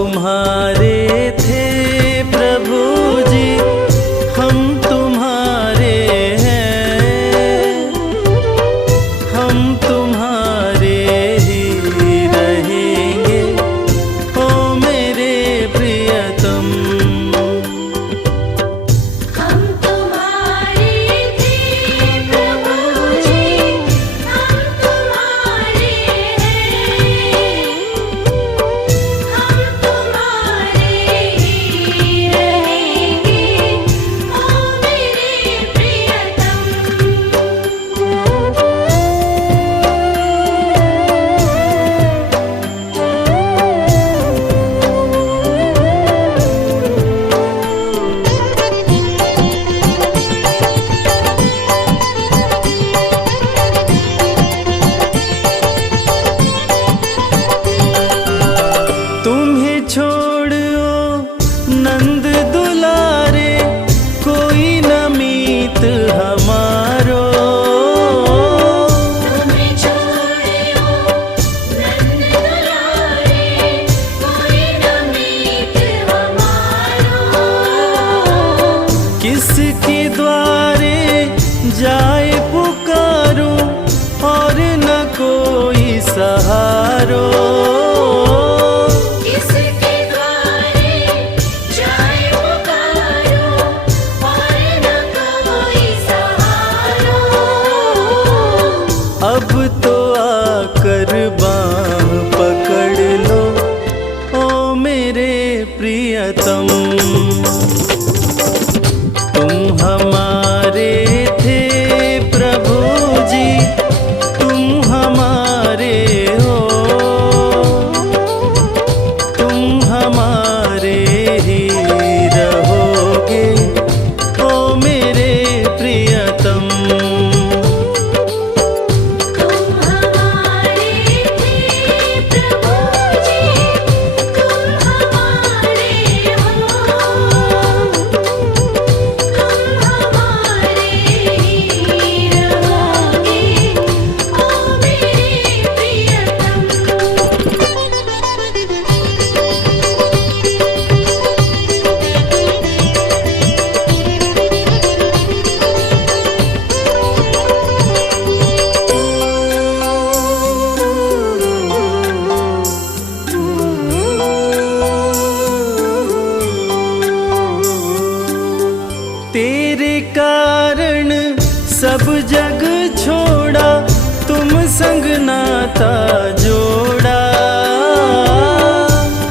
तुम्हारे थे प्रभु जी, हम तुम्हारे हैं, हम तुम्हारे ही रहेंगे ओ मेरे प्रियतम। हम तुम्हारे थे प्रभु जी, हम तुम्हारे हैं, हम तुम्हारे ही रहेंगे ओ मेरे प्रियतम। तुम्हें छोड़ो नंद दुलारे, कोई न मीत हमारो। तुम्हें छोड़ो नंद दुलारे, कोई न मीत हमारो। किसके द्वारे जाए पुकारो, और न कोई सहारो। किसके द्वारे जाए पुकारो, और न कोई सहारो। अब तो आकर बाँह पकड़ लो ओ मेरे प्रियतम। तुम हमारे थे प्रभु जी, तुम हमारे हो, तुम हमारे ही रहोगे ओ मेरे प्रियतम। तुम हमारे थे प्रभु जी, तुम हमारे हो, तुम हमारे ही रहोगे ओ मेरे प्रियतम। तेरे कारण सब जग छोड़ा, तुम संग नाता जोड़ा।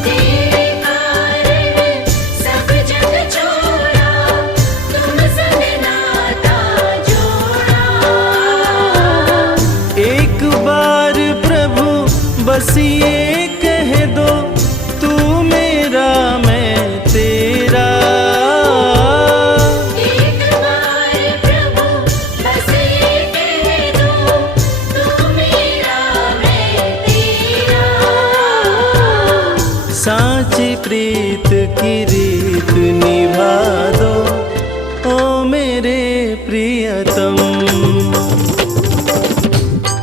तेरे कारण सब जग छोड़ा, तुम संग नाता जोड़ा। एक बार प्रभु बस ये कह दो, तू मेरा मैं तेरा। एक बार प्रभु बस ये कह दो, तू मेरा मैं तेरा। सांची प्रीत की रीत निभा दो ओ मेरे प्रियतम।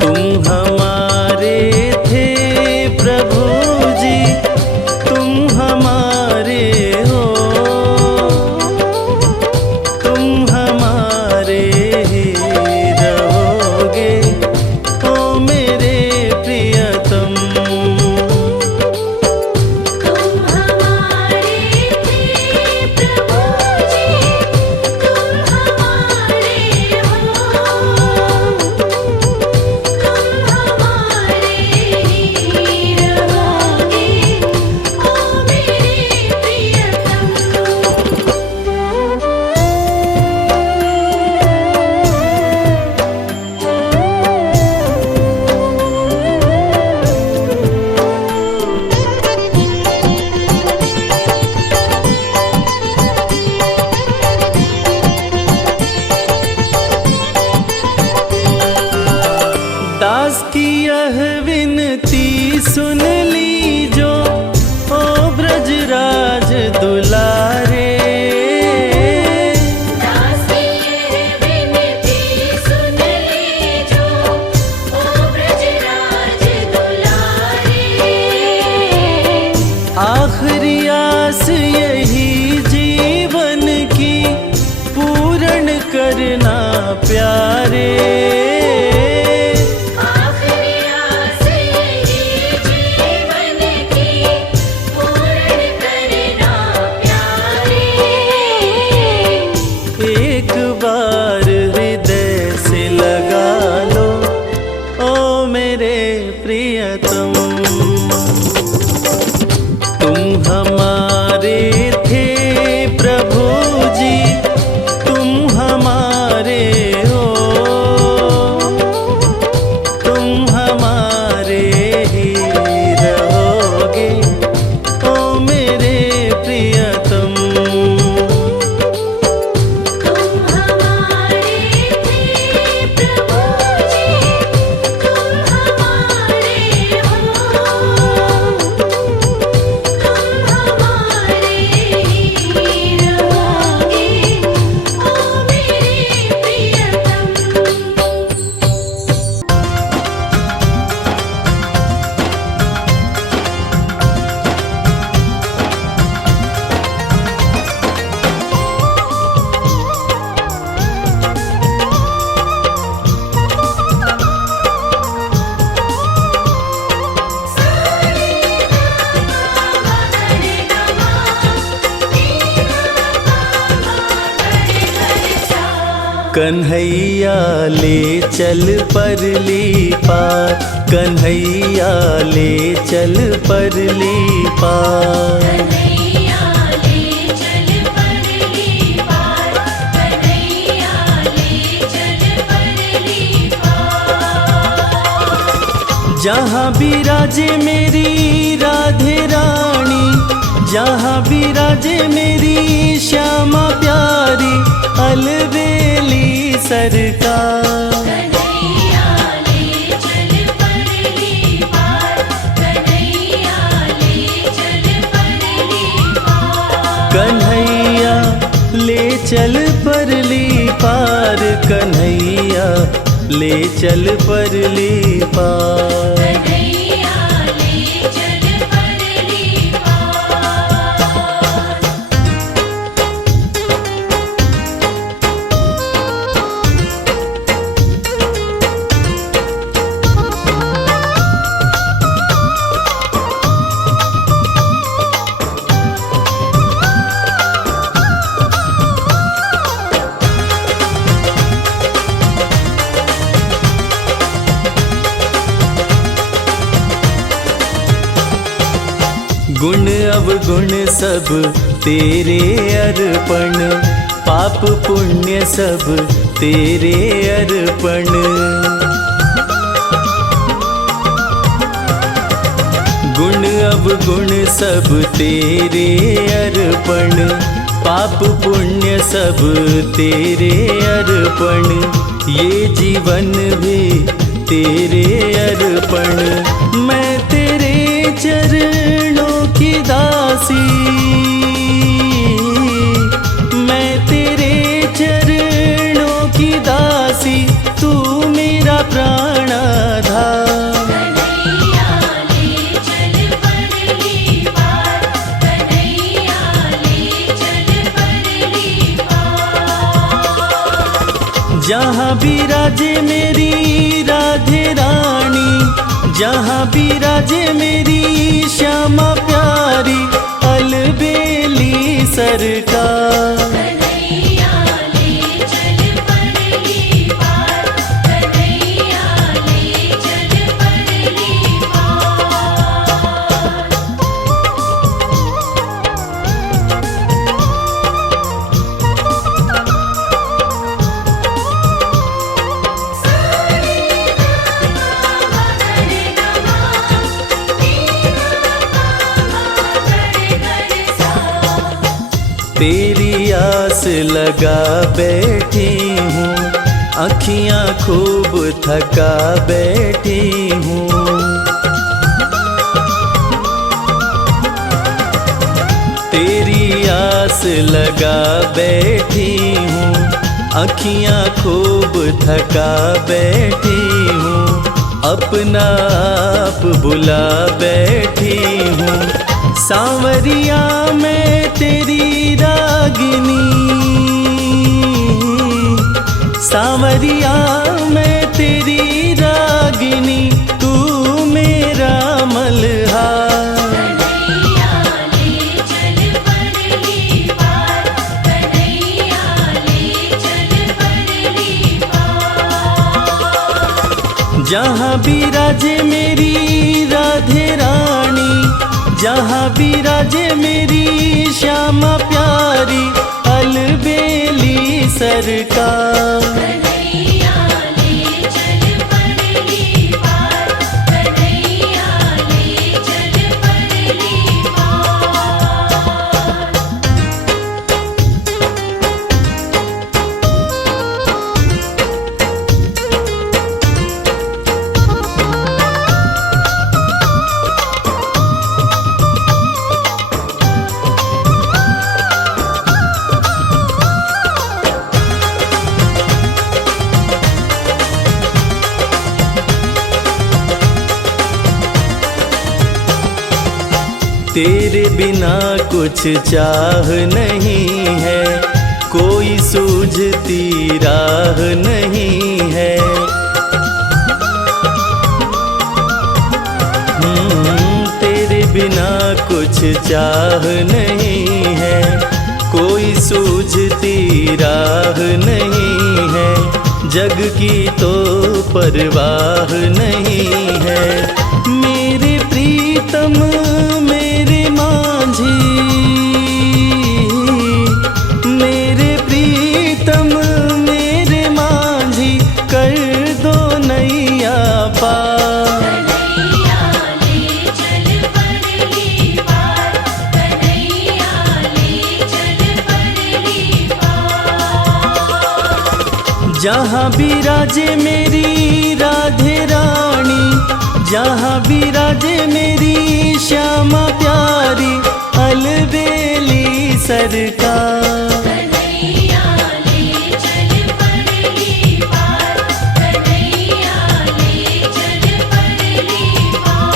तुम हमारे थे प्रभु जी, तुम हमारे हो, तुम हमारे ही रहोगे ओ मेरे प्रियतम। तुम हमारे थे प्रभु आखिरी आस यही जीवन की पूर्ण करना प्यारे। आखिरी आस यही जीवन की पूर्ण करना प्यारे। एक बार हृदय से लगा लो ओ मेरे प्रियतम। तुम हमारे थे प्रभु जी, तुम हमारे हो, तुम हमारे ही रहोगे ओ मेरे प्रियतम। तुम हमारे थे प्रभु जी, तुम हमारे हो, तुम हमारे ही रहोगे ओ मेरे प्रियतम। कन्हैया ले चल परली पार, कन्हैया ले चल परली पार। कन्हैया ले चल परली पार, कन्हैया ले चल परली पार। जहाँ विराजे मेरी राधे रानी, जहाँ विराजे मेरी श्यामा प्यारी, अलबेली सरकार। कन्हैया ले चल परली पार, कन्हैया ले चल परली पार। कन्हैया ले चल परली पार, कन्हैया ले चल परली पार। कन्हैया ले चल परली पार। गुण अवगुण सब तेरे अर्पण, पाप पुण्य सब तेरे अर्पण। गुण अवगुण सब तेरे अर्पण, पाप पुण्य सब तेरे अर्पण। ये जीवन भी तेरे अर्पण, मैं तेरे चरणों की दासी, मैं तेरे चरणों की दासी, तू मेरा प्राणाधार। कन्हैया ले चल परली पार, कन्हैया ले चल परली पार। जहाँ विराजे मेरी राधे रानी, जहाँ विराजे मेरी श्यामा प्यारी, अलबेली सरकार। कन्हैया ले चल परली पार, कन्हैया ले चल परली पार। तेरी आस लगा बैठी हूँ, अखियाँ खूब थका बैठी हूँ। तेरी आस लगा बैठी हूँ, अखियाँ खूब थका बैठी हूँ। अपना आप बुला बैठी हूँ, सांवरिया मैं तेरी रागिनी, सांवरिया मैं तेरी रागिनी, तू मेरा मल्हार। कन्हैया ले चल परली पार, कन्हैया ले चल परली पार। जहाँ विराजे मेरी राधे रानी, जहाँ विराजे मेरी श्यामा प्यारी, अलबेली सरकार। कन्हैया ले चल परली पार, कन्हैया ले चल परली पार। तेरे बिना कुछ चाह नहीं है, कोई सूझती राह नहीं है। तेरे बिना कुछ चाह नहीं है, कोई सूझती राह नहीं है। जग की तो परवाह नहीं है। मेरे प्रीतम मेरे माझी, मेरे प्रीतम मेरे माझी, कर दो नैया पार। कन्हैया ले चल परली पार, कन्हैया ले चल परली पार। जहाँ विराजे मेरी राधे रानी, जहाँ विराजे मेरी श्यामा प्यारी, अलबेली सरकार। कन्हैया ले चल परली पार, कन्हैया ले चल परली पार।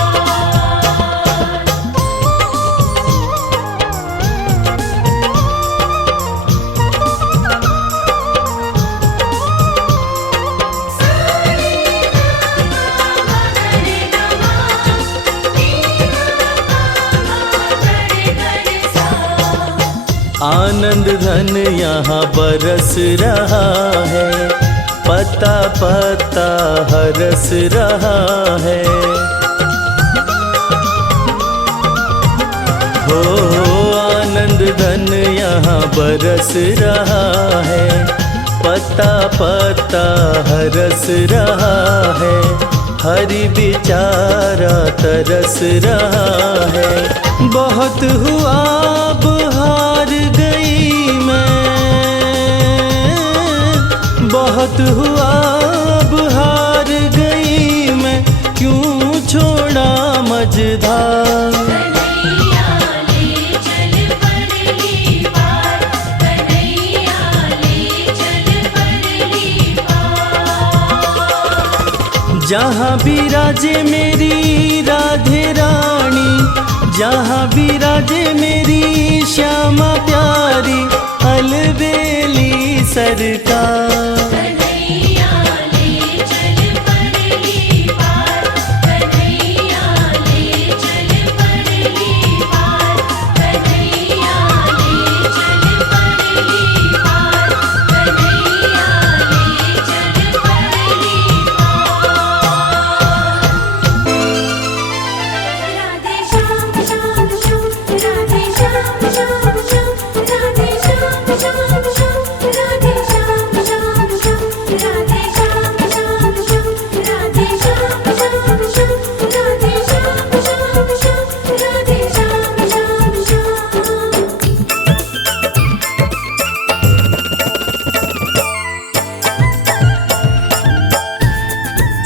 आनंद धन यहाँ बरस रहा है, पता पता हरस रहा है। हो आनंद धन यहाँ बरस रहा है, पता पता हरस रहा है। हरि बेचारा तरस रहा है। बहुत हुआ अब हार गई मैं, बहुत हुआ अब हार गई मैं, क्यों छोड़ा मझधार। कन्हैया ले चल परली पार, कन्हैया ले चल परली पार। जहाँ विराजे मेरी राधे रानी, जहाँ विराजे मेरी श्यामा प्यारी, अलबेली सरकार। कन्हैया ले चल परली पार, कन्हैया ले चल परली पार, कन्हैया ले चल परली पार, कन्हैया ले चल परली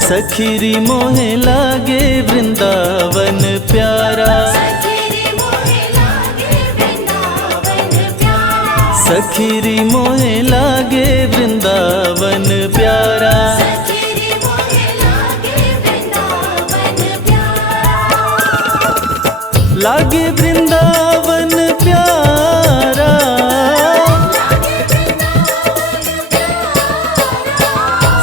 सखीरी मोहे लागे वृंदावन प्यारा, सखीरी मोहे लागे वृंदावन प्यारा। लागे वृंदावन प्यारा,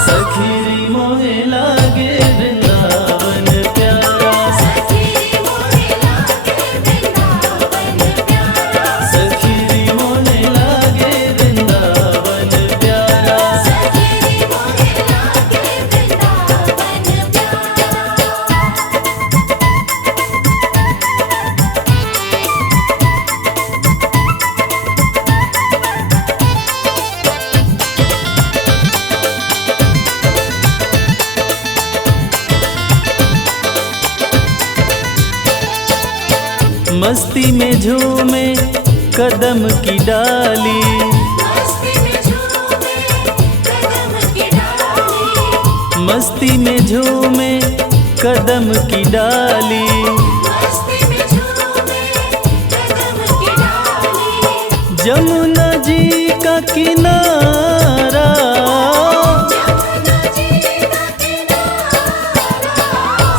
सखीरी मोहे लागे वृंदावन प्यारा, सखीरी मोहे लागे वृंदावन प्यारा। मस्ती में झूमे कदम की डाली, मस्ती में झूमे कदम की डाली, जमुना जी का किनारा,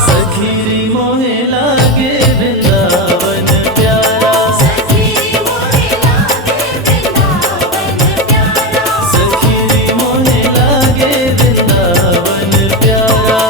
सखीरी मोहे लागे वृंदावन प्यारा, सखीरी मोहे लागे वृंदावन प्यारा।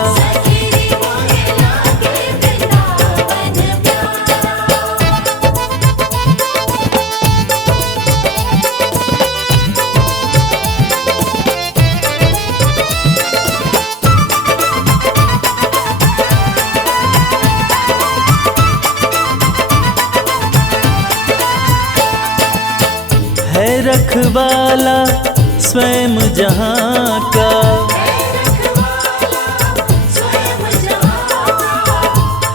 है रखवाला स्वयं जहाँ का,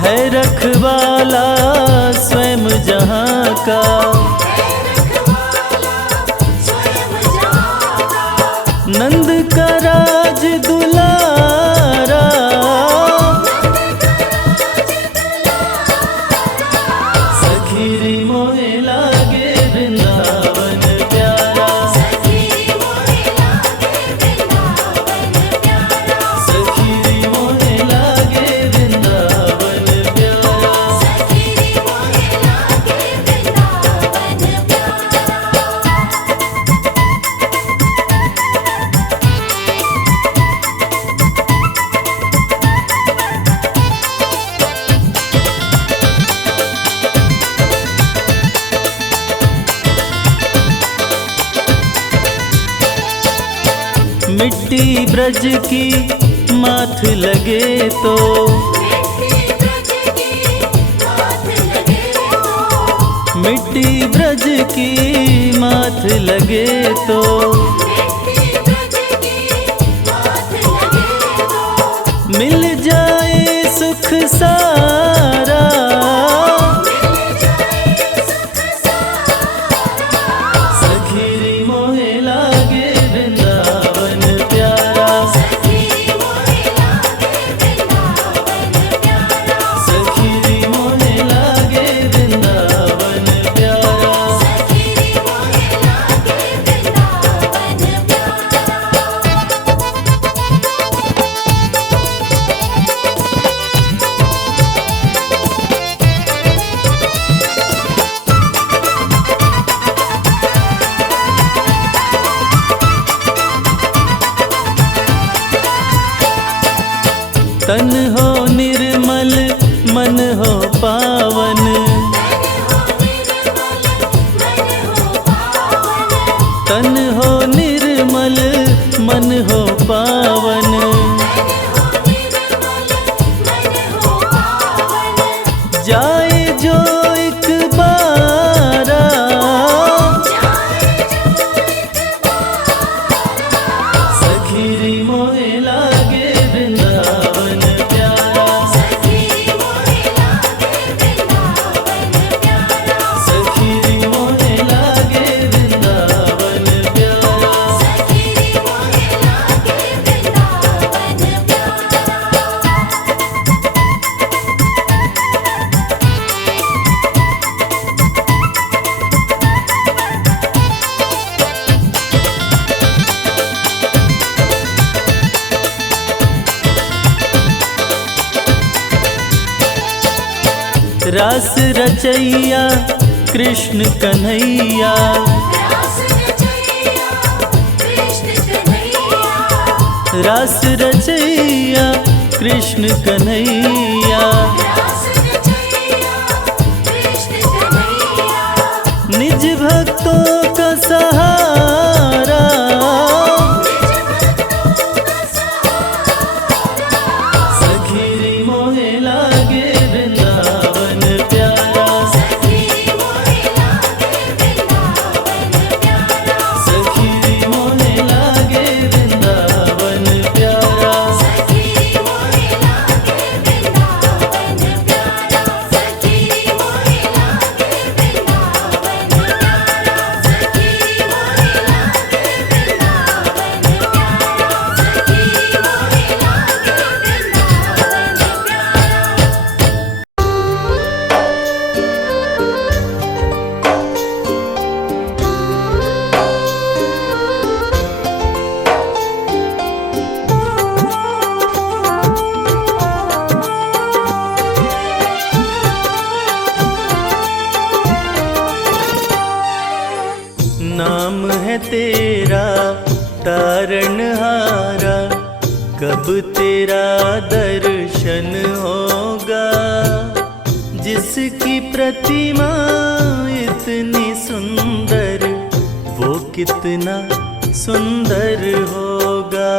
है रखवाला स्वयं जहाँ का, नंद का राज दुलारा, सखीरी मोहे लागे वृंदावन प्यारा, सखीरी मोहे लागे वृंदावन प्यारा। मिट्टी ब्रज की माथ लगे तो, मिट्टी ब्रज की माथ लगे तो, मिल जाए सुख सारा, सखीरी मोहे लागे वृंदावन प्यारा, सखीरी मोहे लागे वृंदावन प्यारा। तन हो निर्मल मन हो पावन, तन हो निर्मल मन हो पावन, जाए जो एक बारा, सखीरी मोहे लागे वृंदावन प्यारा, रास रचैया कृष्ण कन्हैया, रास रचैया कृष्ण कन्हैया, रास रचैया कृष्ण कन्हैया। रास रचैया कृष्ण कन्हैया, निज भक्तों का सहारा, सखी मोहे लागे वृंदावन प्यारा, सखी मोहे लागे वृंदावन प्यारा, सखी मोहे लागे वृंदावन प्यारा। सखी मोहे लागे वृंदावन प्यारा, सखी मोहे लागे वृंदावन प्यारा, सखी मोहे लागे वृंदावन प्यारा, सखी मोहे लागे वृंदावन प्यारा। नाम है तेरा तारणहारा, कब तेरा दर्शन होगा। जिसकी प्रतिमा इतनी सुंदर, वो कितना सुंदर होगा।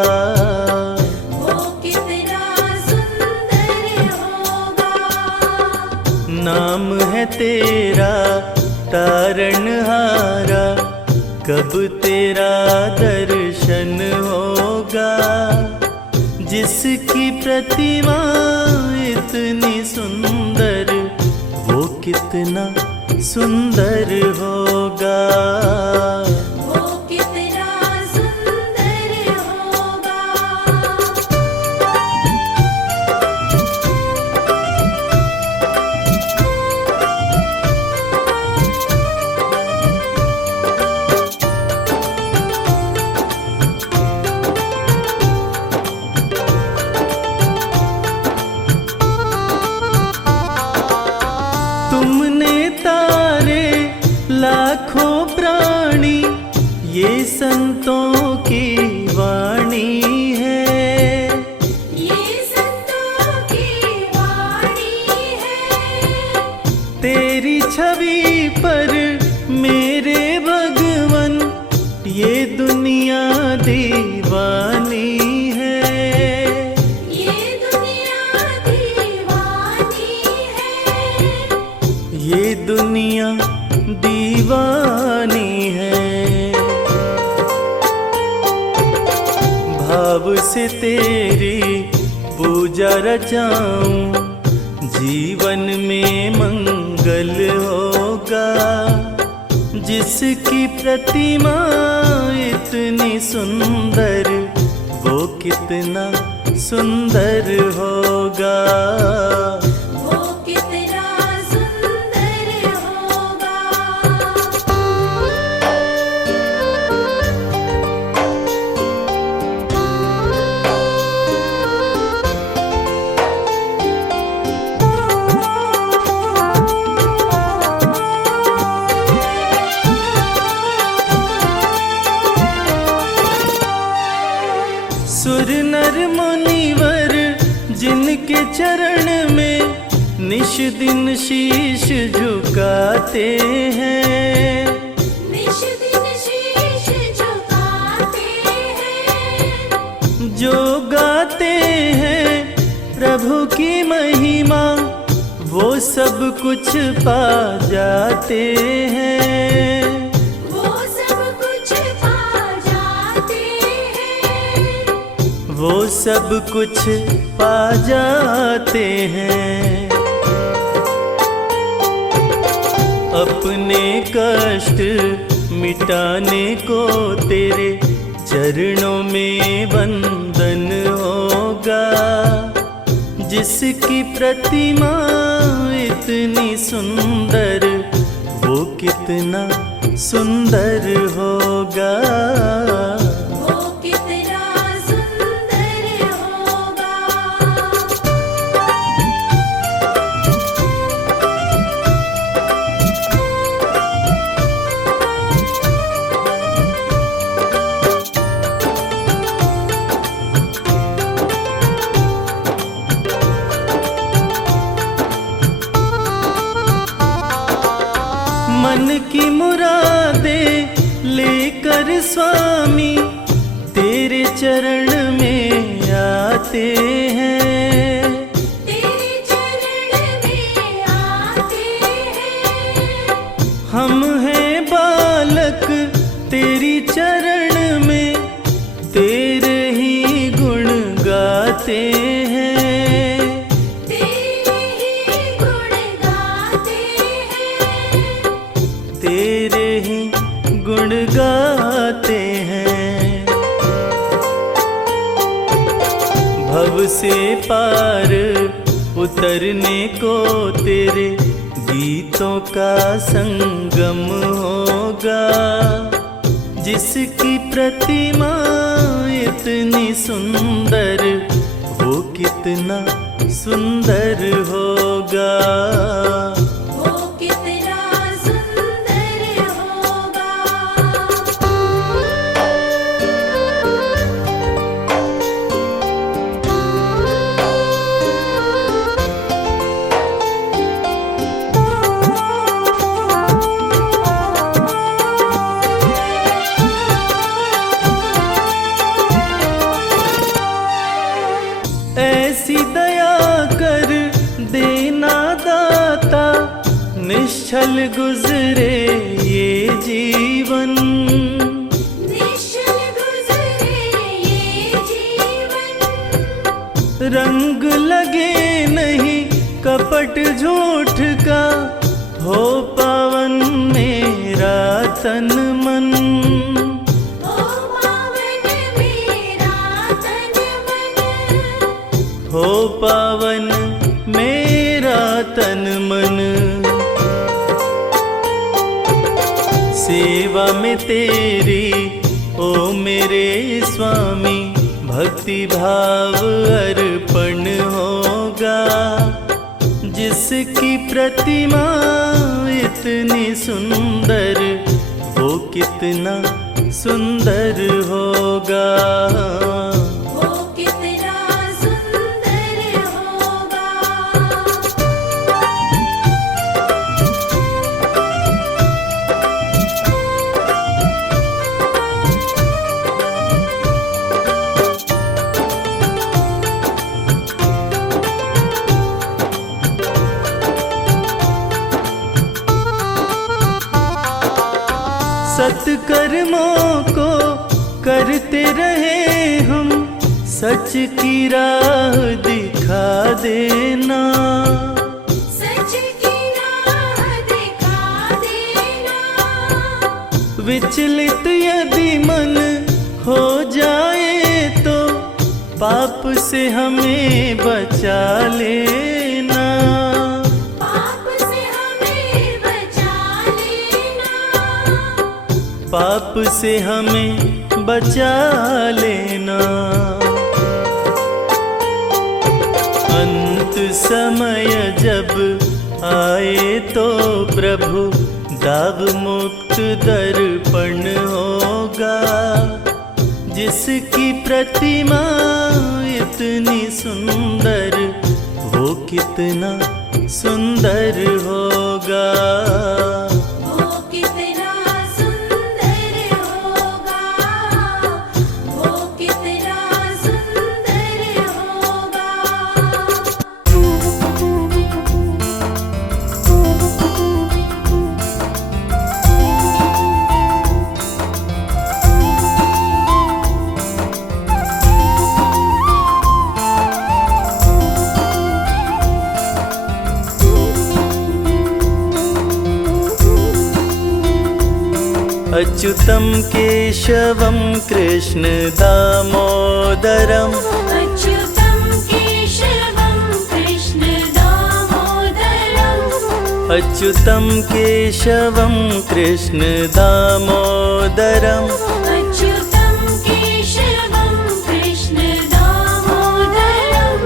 वो कितना सुंदर होगा। नाम है तेरा तारणहारा, कब तेरा दर्शन होगा। जिसकी प्रतिमा इतनी सुंदर, वो कितना सुंदर होगा। वो कितना सुंदर होगा। तुमने तारे लाखों प्राणी, ये संतों की वाणी है। ये संतों की वाणी है। तेरी छवि पर मेरे भगवन, ये दुनिया दीवानी है। ये दुनिया दीवानी है। ये दुनिया दीवानी है। भाव से तेरी पूजा रचाऊं, जीवन में मंगल होगा। जिसकी प्रतिमा इतनी सुंदर, वो कितना सुंदर होगा। वो कितना सुंदर होगा। सुर नर मुनिवर जिनके चरण में निश दिन शीश झुकाते हैं। निश दिन शीश झुकाते हैं। जो गाते हैं प्रभु की महिमा, वो सब कुछ पा जाते हैं। वो सब कुछ पा जाते हैं। वो सब कुछ पा जाते हैं। अपने कष्ट मिटाने को तेरे चरणों में वंदन होगा। जिसकी प्रतिमा इतनी सुंदर, वो कितना सुंदर होगा। वो कितना सुंदर होगा। मन की मुरादे लेकर स्वामी तेरे चरण में आते हैं। तेरे चरण में आते हैं। हम हैं बालक तेरी चरण में तेरे ही गुण गाते हैं। तेरे ही गुण गाते हैं। तेरे ही गुण गाते हैं। भव से पार उतरने को तेरे गीतों का संगम होगा। जिसकी प्रतिमा इतनी सुंदर वो कितना सुंदर होगा। वो कितना सुंदर होगा। ऐसी दया कर देना दाता निश्चल गुजरे ये जीवन। निश्चल गुजरे ये जीवन। रंग लगे नहीं कपट झूठ का हो पावन मेरा तन मन। ओ पावन मेरा तन मन। हो पावन मेरा तन मन। सेवा में तेरी ओ मेरे स्वामी भक्ति भाव अर्पण होगा। जिसकी प्रतिमा इतनी सुंदर वो कितना सुंदर होगा। वो कितना सुंदर होगा। सत्कर्मों को करते रहे हम सच की राह दिखा देना। सच की राह दिखा देना। विचलित यदि मन हो जाए तो पाप से हमें बचा लेना। पाप से हमें बचा लेना। पाप से हमें बचा लेना। अंत समय जब आए तो प्रभु दाव मुक्त दर्पण होगा। जिसकी प्रतिमा इतनी सुंदर वो कितना सुंदर होगा। वो कितना सुंदर होगा। वो कितना सुंदर होगा। अच्युतं केशवं कृष्ण दामोदरम्। अच्युतं केशवं कृष्ण दामोदरम्। अच्युतं केशवं कृष्ण दामोदरम्। अच्युतं केशवं कृष्ण दामोदरम्।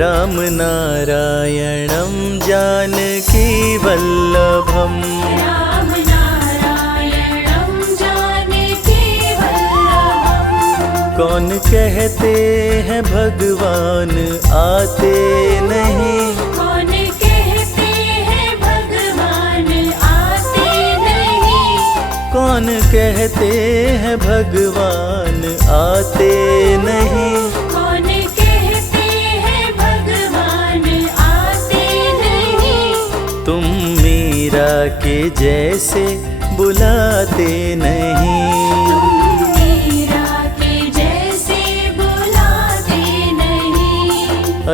राम नारायणं जानकी वल्लभम्। राम नारायणं जानकी वल्लभम्। कौन कहते हैं भगवान आते नहीं। कौन कहते हैं भगवान आते कौन कहते हैं भगवान आते नहीं, कौन कहते हैं भगवान आते नहीं, तुम मीरा के जैसे बुलाते नहीं। तुम मीरा के जैसे बुलाते नहीं।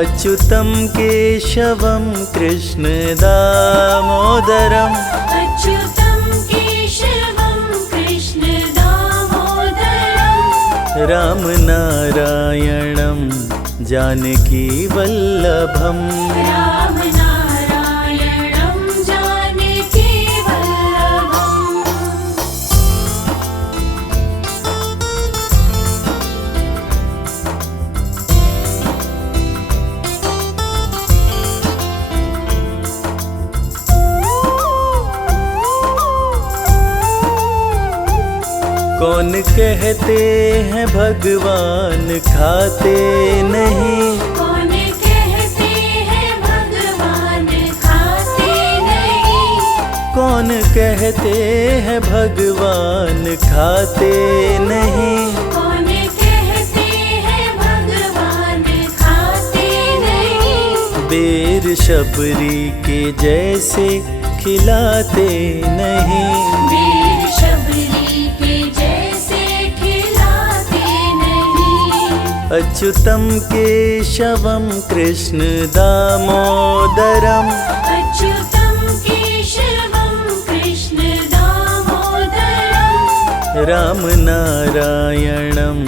अच्युतम केशवम कृष्ण दामोदरम, अच्युतं केशवं कृष्ण दामोदरम्, राम नारायणं जानकी वल्लभम, राम नारायणं जानकी वल्लभम्। कौन कहते हैं भगवान खाते नहीं, कौन कहते हैं भगवान खाते नहीं, कौन कहते हैं भगवान खाते नहीं, कौन कहते हैं भगवान खाते नहीं, बेर शबरी के जैसे खिलाते नहीं। बेर शबरी के जैसे खिलाते नहीं। अच्युतम केशवम कृष्ण दामोदरम, अच्युतं केशवं कृष्ण दामोदरम्, राम नारायणं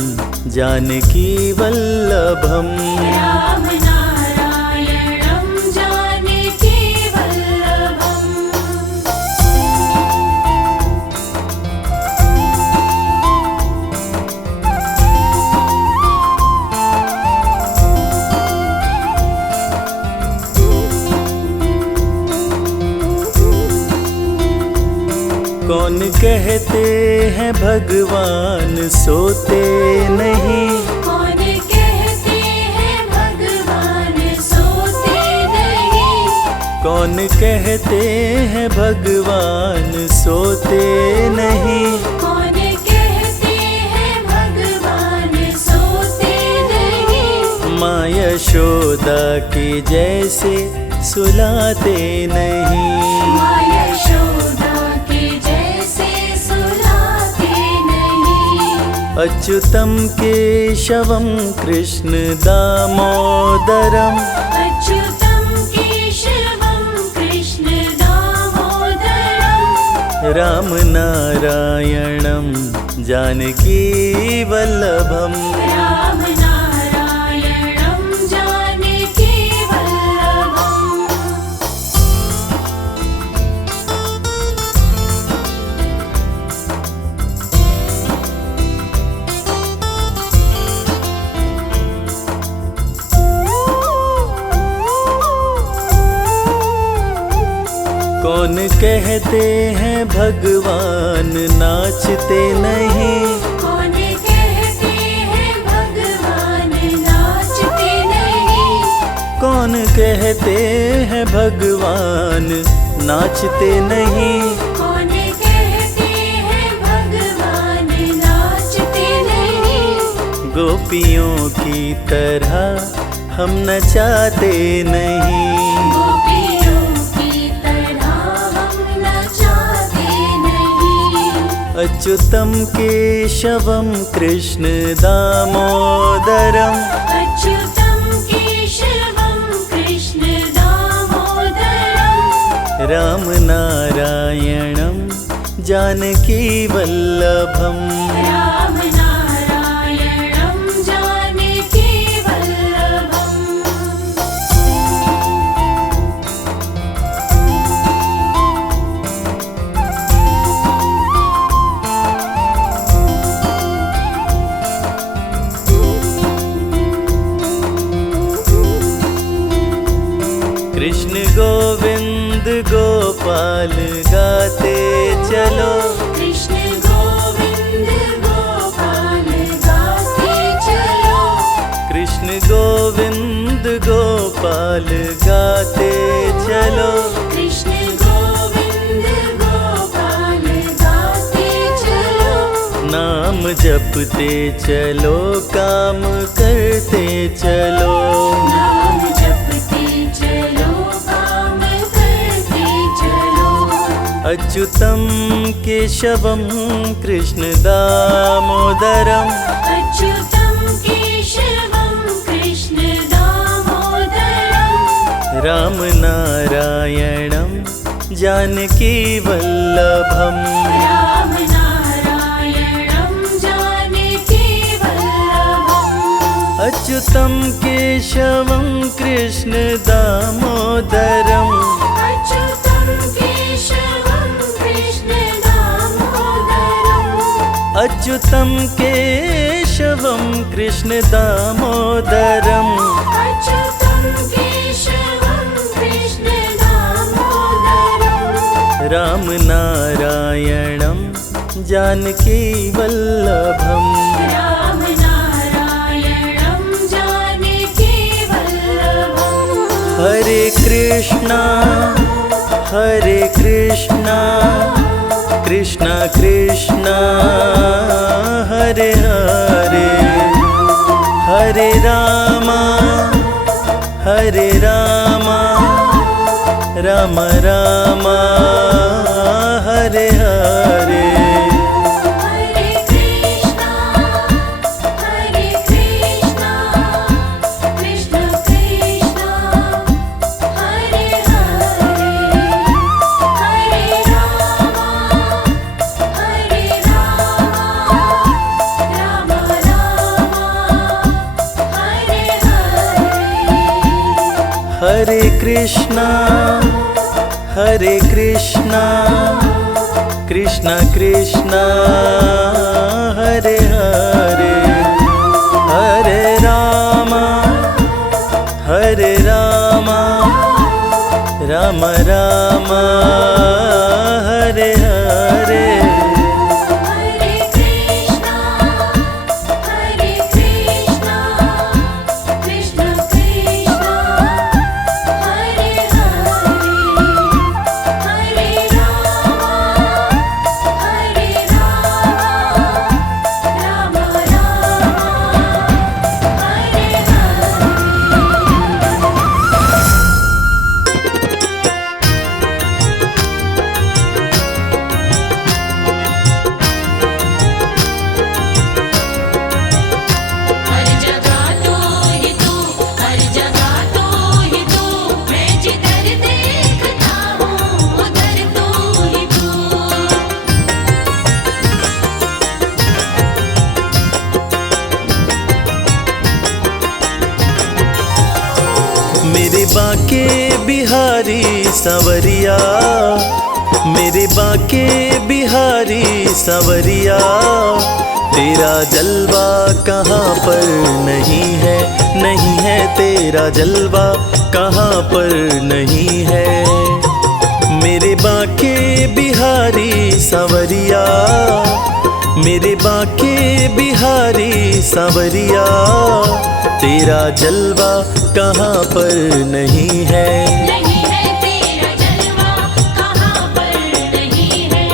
जानकी वल्लभम, राम नारायणं जानकी वल्लभम्। कौन कहते हैं भगवान सोते नहीं, कौन कहते हैं भगवान सोते नहीं, कौन कहते हैं भगवान सोते नहीं, कौन कहते हैं भगवान सोते नहीं, माँ यशोदा के जैसे सुलाते नहीं। माँ यशोदा के जैसे सुलाते नहीं। अच्युतम केशवम कृष्ण दामोदरम, अच्युतं केशवं कृष्ण दामोदरम्, राम नारायणं जानकी वल्लभम, राम नारायणं जानकी वल्लभम्। कौन कहते हैं भगवान नाचते नहीं, कौन कहते हैं भगवान नाचते नहीं, कौन कहते हैं भगवान नाचते नहीं, कौन कहते हैं भगवान नाचते नहीं, गोपियों की तरह हम नचाते नहीं। गोपियों की तरह हम नचाते नहीं। अच्युतम केशवम कृष्ण दामोदरम, अच्युतं केशवं कृष्ण दामोदरम्, राम नारायणं जानकी वल्लभम, राम नारायणं जानकी वल्लभम्। कृष्ण गोविंद गोपाल गाते चलो, कृष्ण गोविंद गोपाल गाते चलो, कृष्ण गोविंद गोपाल गाते चलो, कृष्ण गोविंद गोपाल गाते चलो, नाम जपते चलो काम करते चलो। नाम जपते चलो काम करते चलो। अच्युतं केशवं कृष्ण दामोदरम् अच्युतं केशवं कृष्ण दामोदरम्। राम नारायणं जानकी वल्लभम्। राम नारायणं जानकी वल्लभम्। अच्युतं केशवं कृष्ण दामोदरम् अच्युतं केशवं कृष्ण दामोदरम्। अच्युतं केशवं कृष्ण दामोदरम् अच्युतं केशवं कृष्ण दामोदरम्। राम नारायणं जानकी वल्लभम्। राम नारायणं जानकी वल्लभम्। हरे कृष्णा कृष्ण कृष्ण हरे हरे, हरे रामा राम राम हरे हरे। हरे कृष्णा कृष्ण कृष्ण हरे हरे, हरे राम राम हरे हरे। हरे कृष्णा कृष्ण कृष्ण हरे हरे, हरे राम राम राम हरे हरे। हरे कृष्णा कृष्ण कृष्ण हरे हरे, हरे राम राम हरे हर जगह तू ही तू, हर जगह तू ही तू। मैं जिधर देखता हूँ उधर तू ही तू। मेरे बाके बिहारी सवरिया, मेरे बाके बिहारी सवरिया, तेरा जलवा कहाँ पर नहीं है, नहीं है तेरा जलवा कहाँ पर नहीं है। मेरे बाके बिहारी सवरिया, मेरे बाके बिहारी सवरिया, तेरा जलवा कहाँ पर नहीं है। नहीं है तेरा जलवा कहाँ पर नहीं है।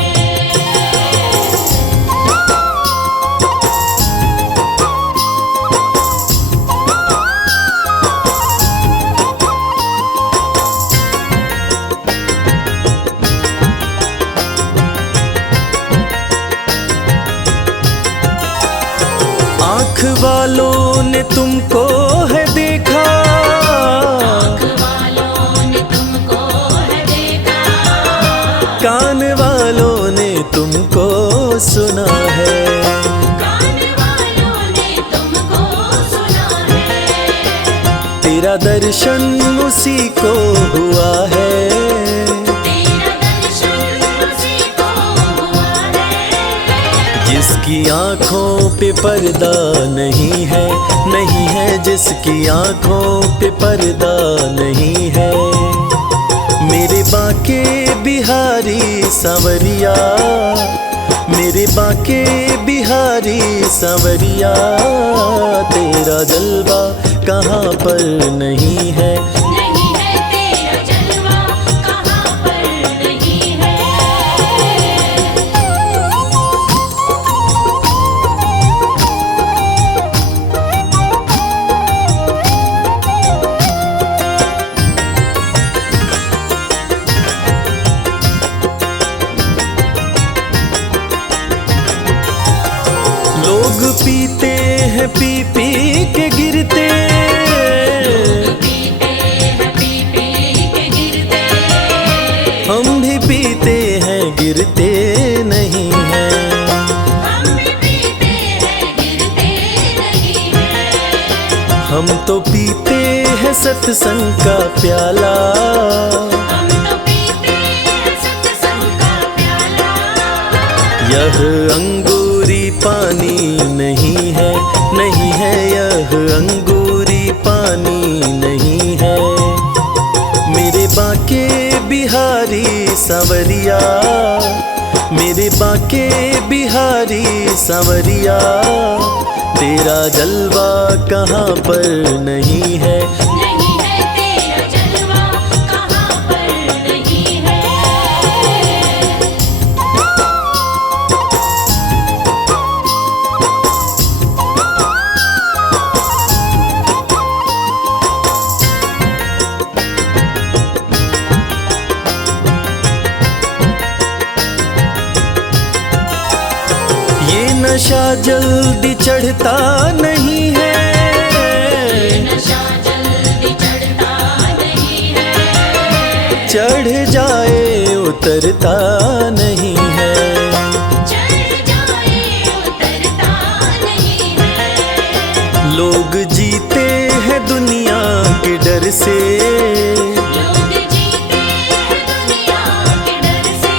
आँख वालों ने तुमको है देखा, आँख वालों ने तुमको है देखा। कान वालों ने तुमको सुना है, कान वालों ने तुमको सुना है। तेरा दर्शन उसी को हुआ है, तेरा दर्शन उसी को हुआ है। जिसकी आँखों पे पर्दा नहीं है, नहीं है जिसकी आँखों पे पर्दा नहीं है। मेरे बाके बिहारी सवरिया, मेरे बाके बिहारी सवरिया, तेरा जलवा कहाँ पर नहीं है। नहीं है तेरा जलवा कहाँ पर नहीं है। पीते हैं पी पी के गिरते, लोग पीते हैं पी पी के गिरते, हम भी पीते हैं गिरते नहीं हैं। हम भी पीते हैं गिरते नहीं हैं। हम तो पीते हैं सत्संग का प्याला, हम तो पीते हैं सत्संग का प्याला। यह अंगूरी पानी नहीं है, नहीं है यह अंगूरी पानी नहीं है। मेरे बाके बिहारी सांवरिया, मेरे बाके बिहारी सांवरिया, तेरा जलवा कहाँ पर नहीं है। नहीं है तेरा जलवा कहाँ पर नहीं है। ये नशा जल्दी चढ़ता नहीं है, नशा जल्दी चढ़ता नहीं है। चढ़ जाए उतरता नहीं है। चढ़ जाए उतरता नहीं है। लोग जीते हैं दुनिया के डर से, लोग जीते हैं दुनिया के डर से।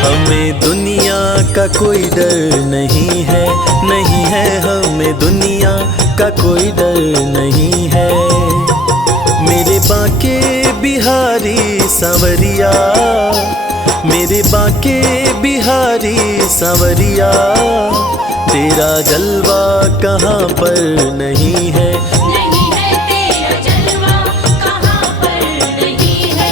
हमें दुनिया का कोई डर नहीं है, नहीं है हमें दुनिया का कोई डर नहीं है। मेरे बाके बिहारी सांवरिया, मेरे बाके बिहारी सांवरिया, तेरा जलवा कहाँ पर नहीं है। नहीं है तेरा जलवा कहाँ पर नहीं है।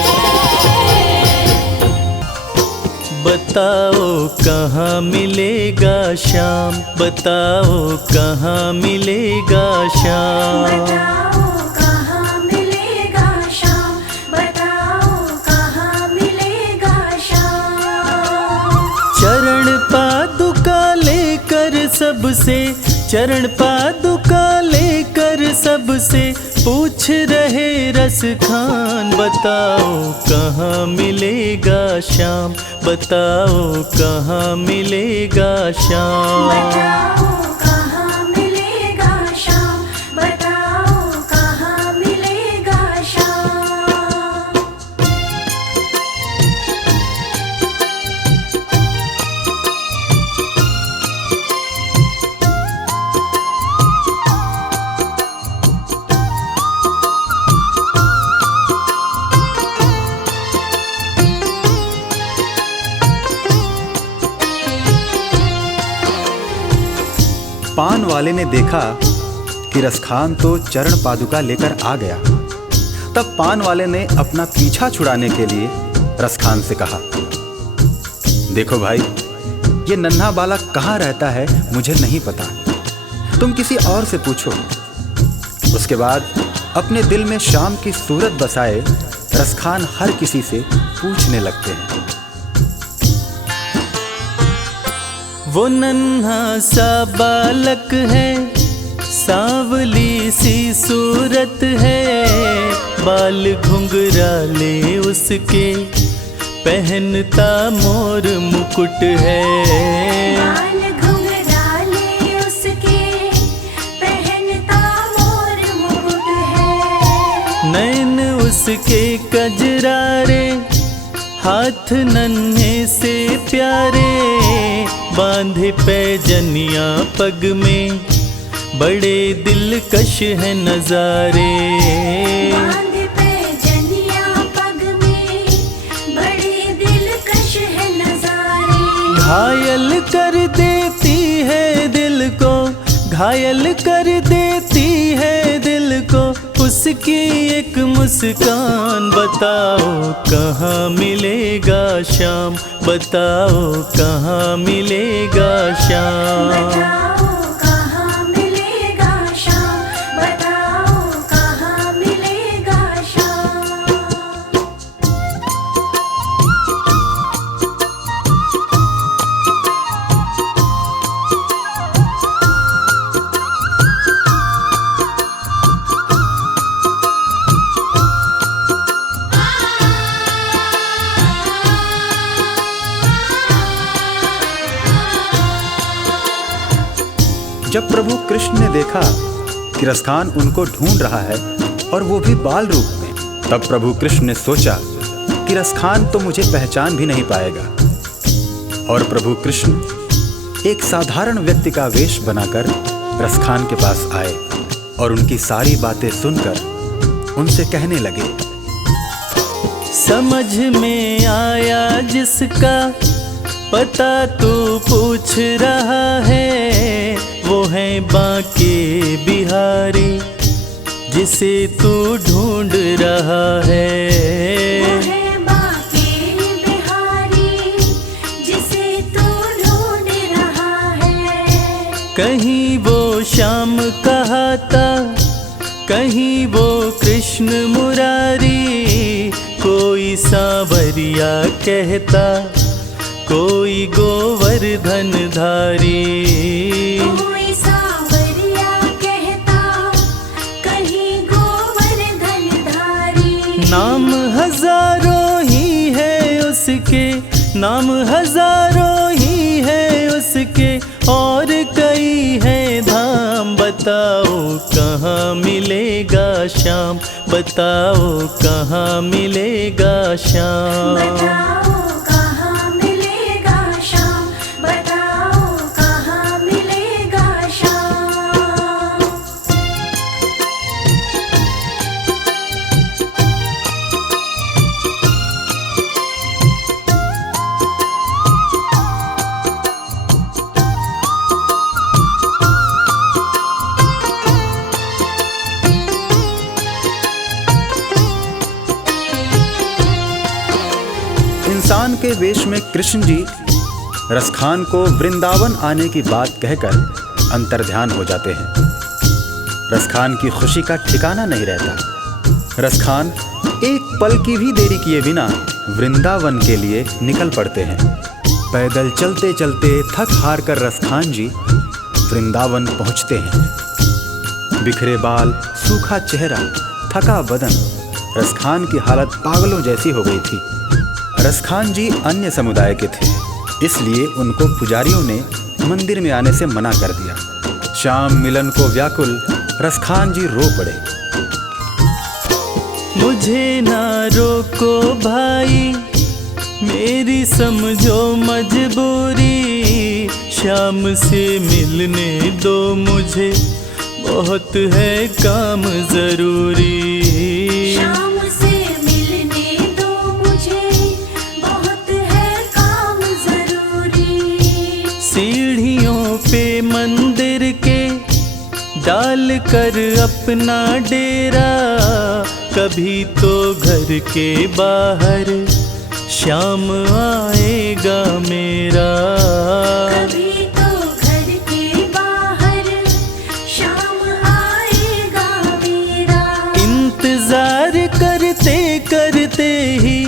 बताओ कहाँ मिलेगा श्याम, बताओ कहाँ मिलेगा श्याम। बताओ कहाँ मिलेगा शाम, बताओ कहाँ मिलेगा शाम। चरण पादुका लेकर सबसे, चरण पादुका लेकर सबसे पूछ रहे रस खान। बताओ कहाँ मिलेगा श्याम, बताओ कहाँ मिलेगा श्याम। बताओ कहाँ मिलेगा शाम, बताओ कहाँ मिलेगा शाम। पान वाले ने देखा कि रसखान तो चरण पादुका लेकर आ गया। तब पान वाले ने अपना पीछा छुड़ाने के लिए रसखान से कहा, देखो भाई, ये नन्हा बालक कहाँ रहता है मुझे नहीं पता, तुम किसी और से पूछो। उसके बाद अपने दिल में शाम की सूरत बसाए रसखान हर किसी से पूछने लगते हैं। वो नन्हा सा बालक है, सांवली सी सूरत है, बाल घुंघराले उसके, पहनता मोर मुकुट है। बाल घुंघराले उसके, पहनता मोर मुकुट है। नैन उसके कजरारे, हाथ नन्हे से प्यारे, बांधे पैजनिया पग में, बड़े दिलकश है नजारे। बांधे पैजनिया पग में, बड़े दिलकश है नजारे। घायल कर देती है दिल को, घायल कर देती है दिल को, उसकी एक मुस्कान। बताओ कहाँ मिलेगा श्याम, बताओ कहाँ मिलेगा श्याम। बताओ कहाँ मिलेगा शाम, बताओ कहाँ मिलेगा शाम। जब प्रभु कृष्ण ने देखा कि रसखान उनको ढूंढ रहा है और वो भी बाल रूप में, तब प्रभु कृष्ण ने सोचा कि रसखान तो मुझे पहचान भी नहीं पाएगा। और प्रभु कृष्ण एक साधारण व्यक्ति का वेश बनाकर रसखान के पास आए और उनकी सारी बातें सुनकर उनसे कहने लगे, समझ में आया जिसका पता तू पूछ रहा है, वो है बांके बिहारी जिसे तू ढूंढ रहा है। वो है बांके बिहारी जिसे तू ढूंढ रहा है। कहीं वो श्याम कहता, कहीं वो कृष्ण मुरारी, कोई सांवरिया कहता, कोई गोवर्धन धारी। कोई सांवरिया कहता, कहीं गोवर्धन धारी। नाम हजारों ही है उसके, नाम हजारों ही है उसके, और कई है धाम। बताओ कहाँ मिलेगा श्याम, बताओ कहाँ मिलेगा श्याम। बताओ कहाँ मिलेगा श्याम, बताओ कहाँ मिलेगा श्याम। इंसान के वेश में कृष्ण जी रसखान को वृंदावन आने की बात कहकर अंतर्ध्यान हो जाते हैं। रसखान की खुशी का ठिकाना नहीं रहता। रसखान एक पल की भी देरी किए बिना वृंदावन के लिए निकल पड़ते हैं। पैदल चलते चलते थक हार कर रसखान जी वृंदावन पहुंचते हैं। बिखरे बाल, सूखा चेहरा, थका बदन, रसखान की हालत पागलों जैसी हो गई थी। रसखान जी अन्य समुदाय के थे, इसलिए उनको पुजारियों ने मंदिर में आने से मना कर दिया। शाम मिलन को व्याकुल रसखान जी रो पड़े। मुझे ना रोको भाई, मेरी समझो मजबूरी, शाम से मिलने दो मुझे, बहुत है काम जरूरी। शाम से मिलने दो मुझे, बहुत है काम जरूरी। सीढ़ियों पे मंदिर के डाल कर अपना डेरा, कभी तो घर के बाहर श्याम आएगा मेरा। कभी तो घर के बाहर शाम आएगा मेरा। इंतजार करते करते ही,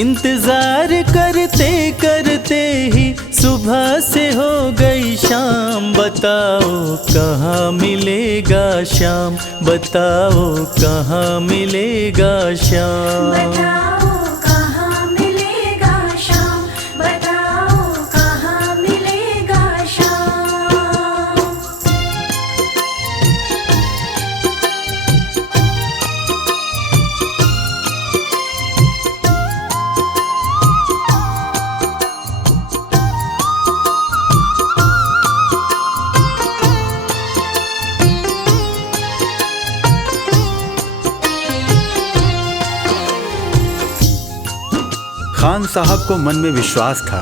इंतजार करते करते ही सुबह से हो गई शाम। बताओ कहाँ मिलेगा श्याम, बताओ कहाँ मिलेगा श्याम। बताओ कहाँ मिलेगा श्याम, बताओ कहाँ मिलेगा श्याम। खान साहब को मन में विश्वास था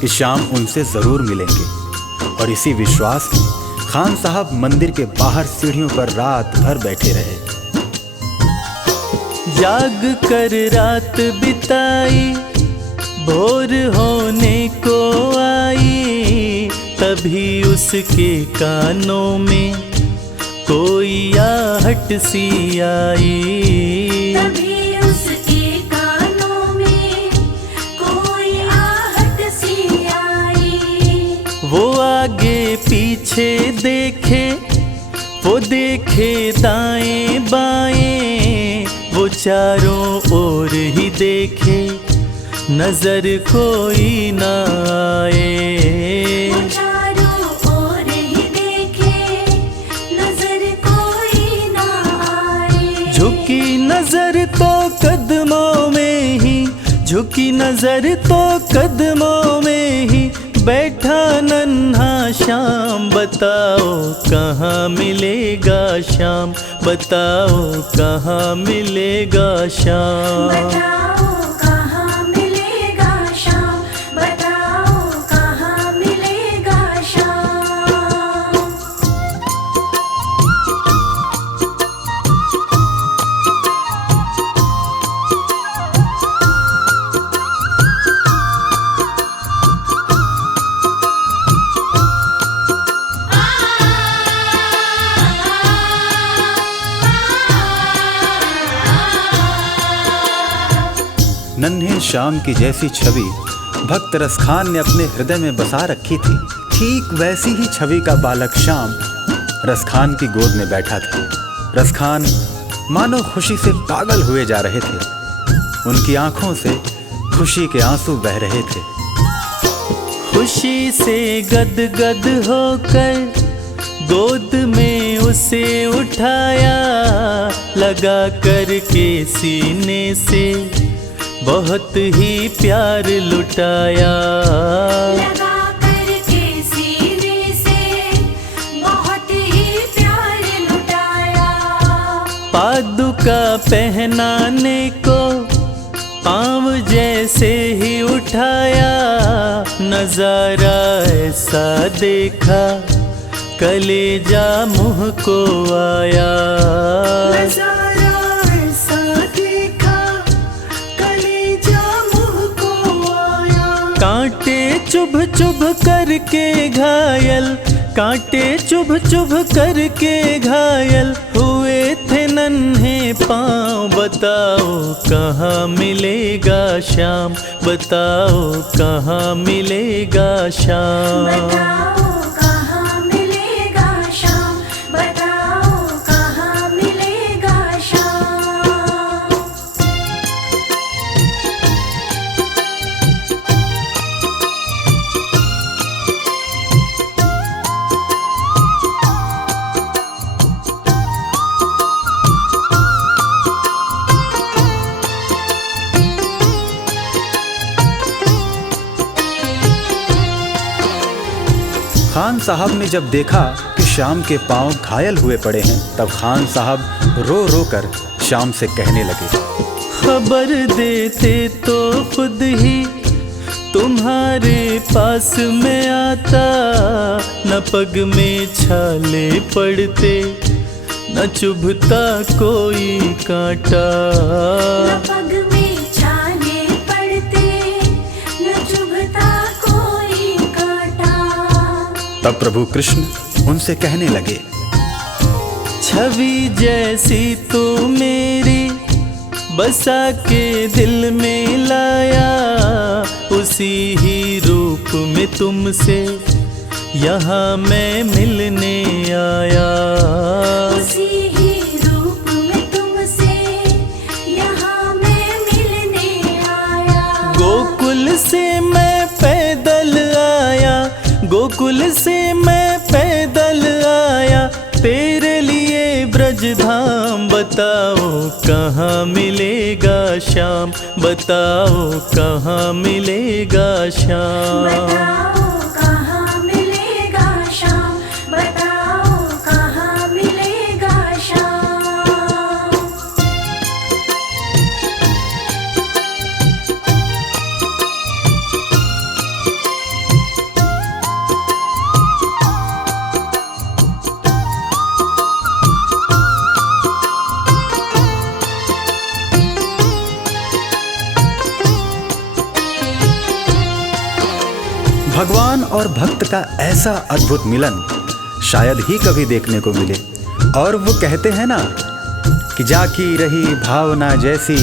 कि श्याम उनसे जरूर मिलेंगे, और इसी विश्वास में खान साहब मंदिर के बाहर सीढ़ियों पर रात भर बैठे रहे। जाग कर रात बिताई, भोर होने को आई, तभी उसके कानों में कोई आहट सी आई। तभी उसके कानों में कोई आहट सी आई। वो आगे पीछे देखे, वो देखे दाएं बाएं, वो चारों ओर ही देखे, नजर कोई ना आए। वो चारों ओर ही देखे, झुकी नजर तो कदमों में ही बैठा नन्हा श्याम। बताओ कहाँ मिलेगा श्याम, बताओ कहाँ मिलेगा श्याम। बताओ कहाँ मिलेगा श्याम, बताओ कहाँ मिलेगा श्याम। नन्हे श्याम की जैसी छवि भक्त रसखान ने अपने हृदय में बसा रखी थी, ठीक वैसी ही छवि का बालक श्याम रसखान की गोद में बैठा था। रसखान मानो खुशी से पागल हुए जा रहे थे। उनकी आंखों से खुशी के आंसू बह रहे थे। खुशी से गदगद होकर गोद में उसे उठाया, लगा करके सीने से बहुत ही प्यार लुटाया। लगा करके सीने से बहुत ही प्यार लुटाया। पादुका पहनाने को पाँव जैसे ही उठाया, नजारा ऐसा देखा कलेजा मुँह को आया। नजारा ऐसा देखा कलेजा मुँह को आया। कांटे चुभ चुभ करके घायल, कांटे चुभ चुभ करके घायल हुए थे नन्हे पाँव। बताओ कहाँ मिलेगा श्याम, बताओ कहाँ मिलेगा श्याम। बताओ कहाँ मिलेगा श्याम, बताओ कहाँ मिलेगा श्याम। खान साहब ने जब देखा कि श्याम के पांव घायल हुए पड़े हैं, तब खान साहब रो रो कर श्याम से कहने लगे, खबर देते तो खुद ही तुम्हारे पास में आता, न पग में छाले पड़ते न चुभता कोई कांटा। न पग में छाले पड़ते न चुभता कोई कांटा। तब प्रभु कृष्ण उनसे कहने लगे, छवि जैसी तू मेरी बसा के दिल में लाया, उसी ही रूप में तुमसे यहाँ मैं मिलने आया। उसी ही रूप में तुमसे यहाँ मैं मिलने आया। गोकुल से मैं पैदल आया, गोकुल से मैं पैदल आया, तेरे लिए ब्रजधाम। बताओ कहाँ मिलेगा श्याम, बताओ कहाँ मिलेगा श्याम। बताओ कहाँ मिलेगा श्याम, बताओ कहाँ मिलेगा श्याम। भगवान और भक्त का ऐसा अद्भुत मिलन शायद ही कभी देखने को मिले। और वो कहते हैं ना कि जाकी रही भावना जैसी,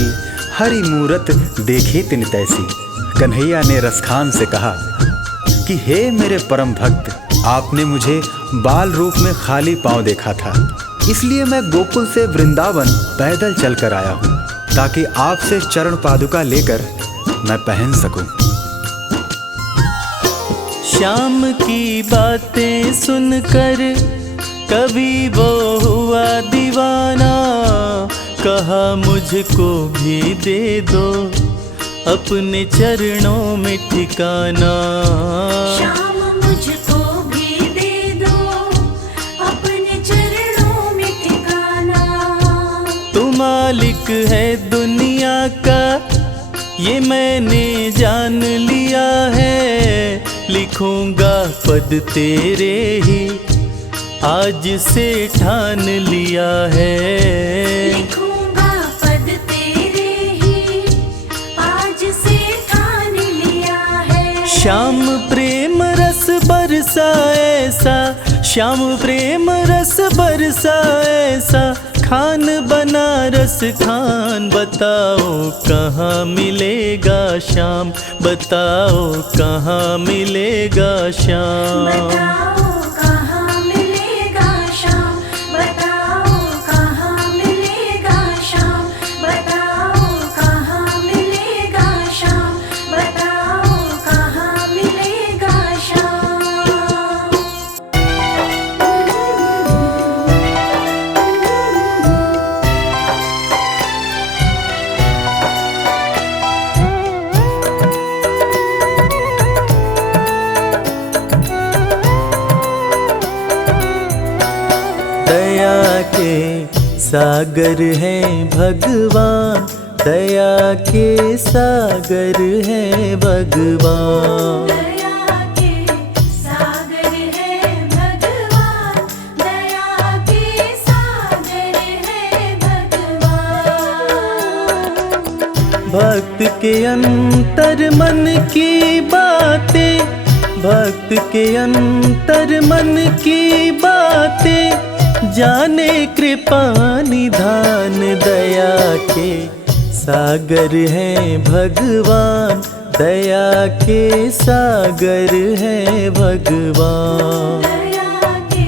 हरी मूरत देखी तिन तैसी। कन्हैया ने रसखान से कहा कि हे मेरे परम भक्त, आपने मुझे बाल रूप में खाली पांव देखा था, इसलिए मैं गोकुल से वृंदावन पैदल चलकर आया हूँ, ताकि आपसे चरण पादुका लेकर मैं पहन सकूं। श्याम की बातें सुनकर कभी वो हुआ दीवाना, कहा मुझको भी दे दो अपने चरणों में ठिकाना। श्याम मुझको भी दे दो अपने चरणों में ठिकाना। तू मालिक है दुनिया का ये मैंने जान लिया है। लिखूंगा पद तेरे ही आज से ठान लिया है। लिखूंगा पद तेरे ही आज से ठान लिया है। श्याम प्रेम रस बरसा ऐसा, श्याम प्रेम रस बरसा ऐसा, खान बनारस खान। बताओ कहाँ मिलेगा श्याम, बताओ कहाँ मिलेगा श्याम। बताओ कहाँ मिलेगा श्याम, बताओ कहाँ मिलेगा श्याम, बताओ कहाँ मिलेगा श्याम, बताओ कहाँ मिलेगा श्याम। दया के सागर हैं भगवान, दया के सागर हैं भगवान। दया के सागर है भगवान, दया के सागर है भगवान। भक्त के अंतर मन की बातें, भक्त के अंतर मन की बातें, जाने कृपा निधान। दया के सागर हैं भगवान, दया के सागर हैं भगवान। दया के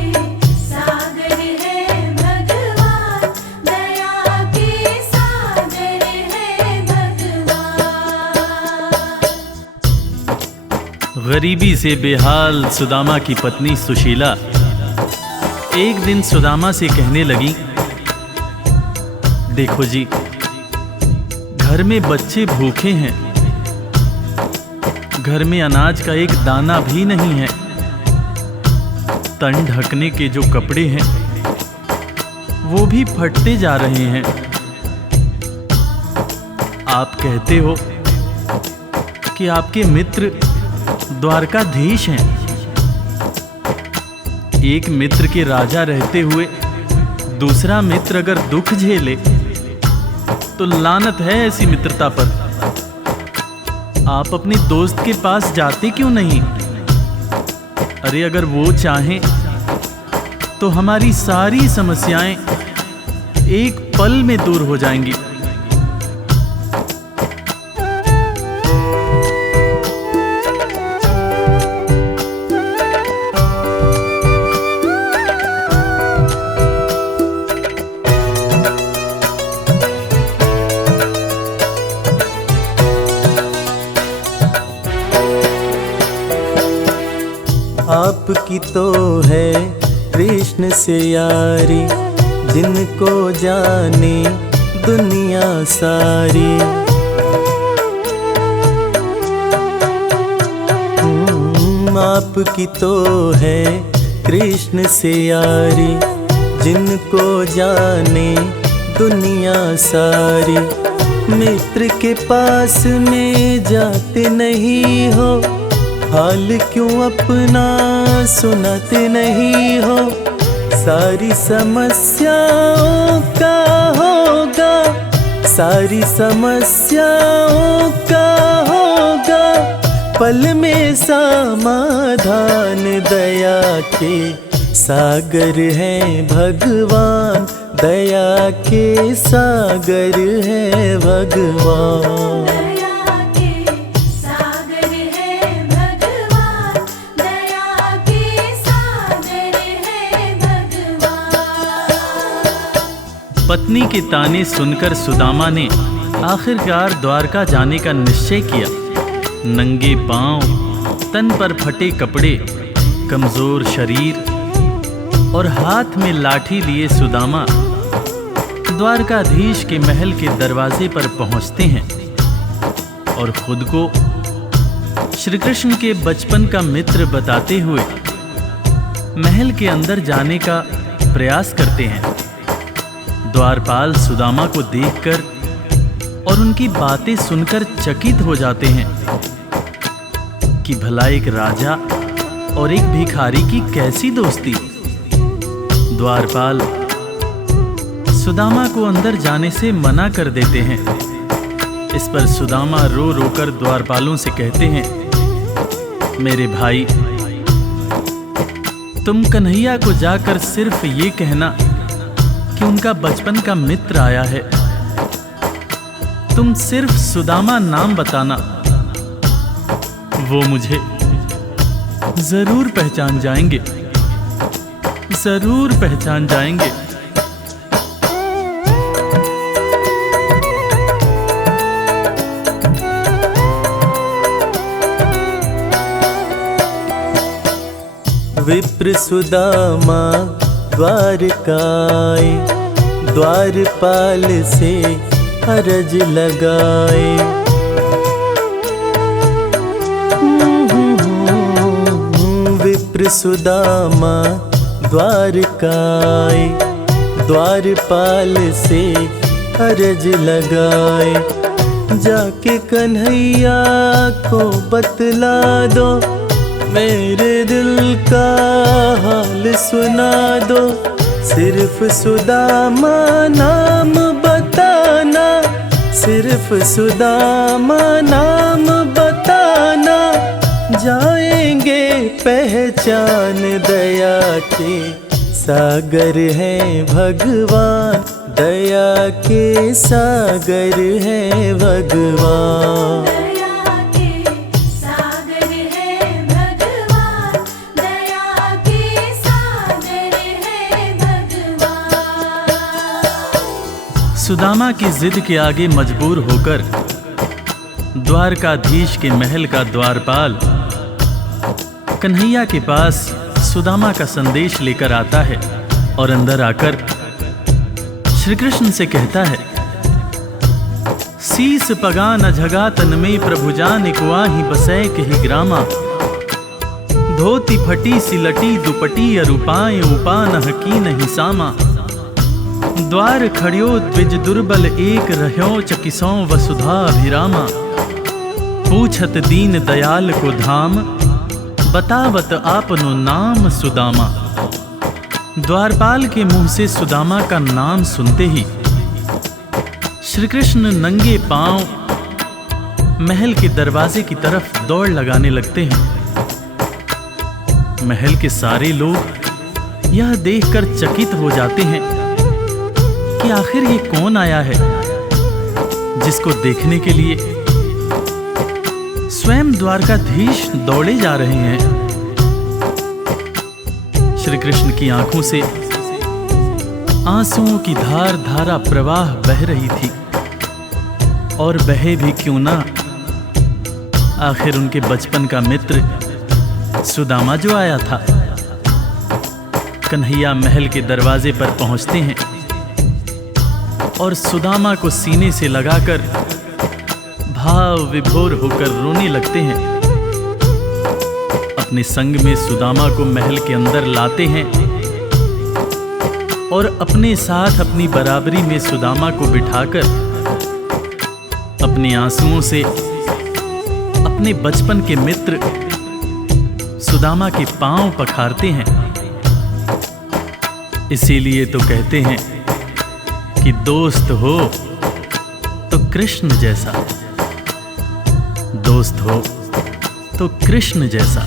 सागर है भगवान, दया के सागर है भगवान। गरीबी से बेहाल सुदामा की पत्नी सुशीला एक दिन सुदामा से कहने लगी, देखो जी, घर में बच्चे भूखे हैं, घर में अनाज का एक दाना भी नहीं है, तन ढकने के जो कपड़े हैं वो भी फटते जा रहे हैं। आप कहते हो कि आपके मित्र द्वारकाधीश हैं। एक मित्र के राजा रहते हुए दूसरा मित्र अगर दुख झेले तो लानत है ऐसी मित्रता पर। आप अपने दोस्त के पास जाते क्यों नहीं? अरे अगर वो चाहें तो हमारी सारी समस्याएं एक पल में दूर हो जाएंगी। आपकी तो है कृष्ण से यारी, जिनको जाने दुनिया सारी। आपकी तो है कृष्ण से यारी, जिनको जाने दुनिया सारी। मित्र के पास में जाते नहीं हो, हाल क्यों अपना सुनाते नहीं हो। सारी समस्याओं का होगा, सारी समस्याओं का होगा पल में समाधान। दया के सागर हैं भगवान, दया के सागर हैं भगवान। दया के सागर है भगवान, दया के सागर है भगवान। पत्नी के ताने सुनकर सुदामा ने आखिरकार द्वारका जाने का निश्चय किया। नंगे पांव, तन पर फटे कपड़े, कमजोर शरीर और हाथ में लाठी लिए सुदामा द्वारकाधीश के महल के दरवाजे पर पहुंचते हैं। और खुद को श्री कृष्ण के बचपन का मित्र बताते हुए महल के अंदर जाने का प्रयास करते हैं। द्वारपाल सुदामा को देखकर और उनकी बातें सुनकर चकित हो जाते हैं कि भला एक राजा और एक भिखारी की कैसी दोस्ती। द्वारपाल सुदामा को अंदर जाने से मना कर देते हैं। इस पर सुदामा रो रो कर द्वारपालों से कहते हैं, मेरे भाई, तुम कन्हैया को जाकर सिर्फ ये कहना कि उनका बचपन का मित्र आया है। तुम सिर्फ सुदामा नाम बताना, वो मुझे जरूर पहचान जाएंगे, जरूर पहचान जाएंगे। विप्र सुदामा द्वारकाए, द्वारपाल से अरज लगाए। विप्र सुदामा द्वारकाए, द्वारपाल से अरज लगाए। जाके कन्हैया को बतला दो, मेरे दिल का हाल सुना दो। सिर्फ सुदामा नाम बताना, सिर्फ सुदामा नाम बताना। जाएंगे पहचान, दया के सागर है भगवान, दया के सागर है भगवान। दया के सागर है भगवान, दया के सागर है भगवान। सुदामा की जिद के आगे मजबूर होकर द्वारकाधीश के महल का द्वारपाल कन्हैया के पास सुदामा का संदेश लेकर आता है और अंदर आकर श्री कृष्ण से कहता है, शीस पगा न झगा तन में प्रभु जान कुआही बसै कही ग्रामा। धोती फटी सिलटी दुपटी अरुपाए उपा न हकी नहीं सामा। द्वार खड़ियो द्विज दुर्बल एक रह्यो चकिसों वसुधा अभिरामा। पूछत दीन दयाल को धाम, बतावत आपनो नाम सुदामा। द्वारपाल के मुंह से सुदामा का नाम सुनते ही श्री कृष्ण नंगे पांव महल के दरवाजे की तरफ दौड़ लगाने लगते हैं। महल के सारे लोग यह देखकर चकित हो जाते हैं कि आखिर ये कौन आया है जिसको देखने के लिए स्वयं द्वारकाधीश दौड़े जा रहे हैं। श्री कृष्ण की आंखों से आंसुओं की धार धारा प्रवाह बह रही थी, और बहे भी क्यों ना, आखिर उनके बचपन का मित्र सुदामा जो आया था। कन्हैया महल के दरवाजे पर पहुंचते हैं और सुदामा को सीने से लगाकर भाव विभोर होकर रोने लगते हैं। अपने संग में सुदामा को महल के अंदर लाते हैं और अपने साथ अपनी बराबरी में सुदामा को बिठाकर अपने आंसुओं से अपने बचपन के मित्र सुदामा के पांव पखारते हैं। इसीलिए तो कहते हैं कि दोस्त हो तो कृष्ण जैसा, दोस्त हो तो कृष्ण जैसा।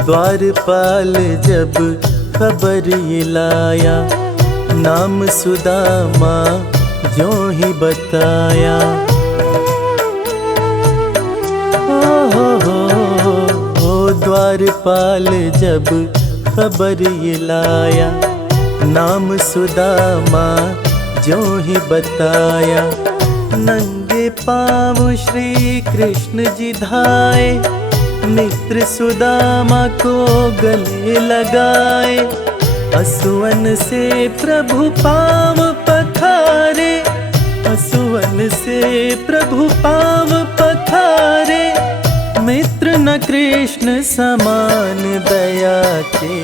द्वारपाल जब खबर ये लाया, नाम सुदामा जो ही बताया। ओ द्वारपाल जब खबर ये लाया, नाम सुदामा जो ही बताया। नंगे पाँव श्री कृष्ण जी धाए, मित्र सुदामा को गले लगाए। असुवन से प्रभु पाँव पखारे, असुवन से प्रभु पाँव पखारे। मित्र न कृष्ण समान दया के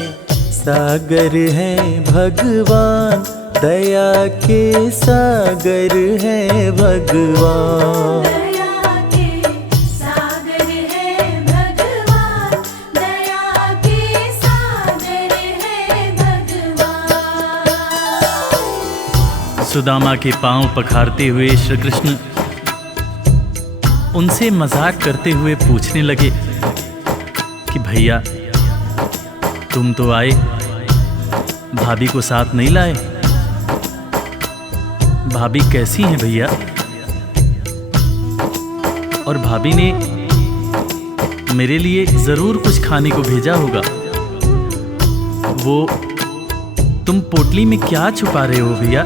सागर हैं भगवान, दया के सागर हैं भगवान। दया के सागर है भगवान, दया के सागर है भगवान। सुदामा के पांव पखारते हुए श्री कृष्ण उनसे मजाक करते हुए पूछने लगे कि भैया तुम तो आए, भाभी को साथ नहीं लाए। भाभी कैसी हैं भैया? और भाभी ने मेरे लिए जरूर कुछ खाने को भेजा होगा। वो तुम पोटली में क्या छुपा रहे हो भैया?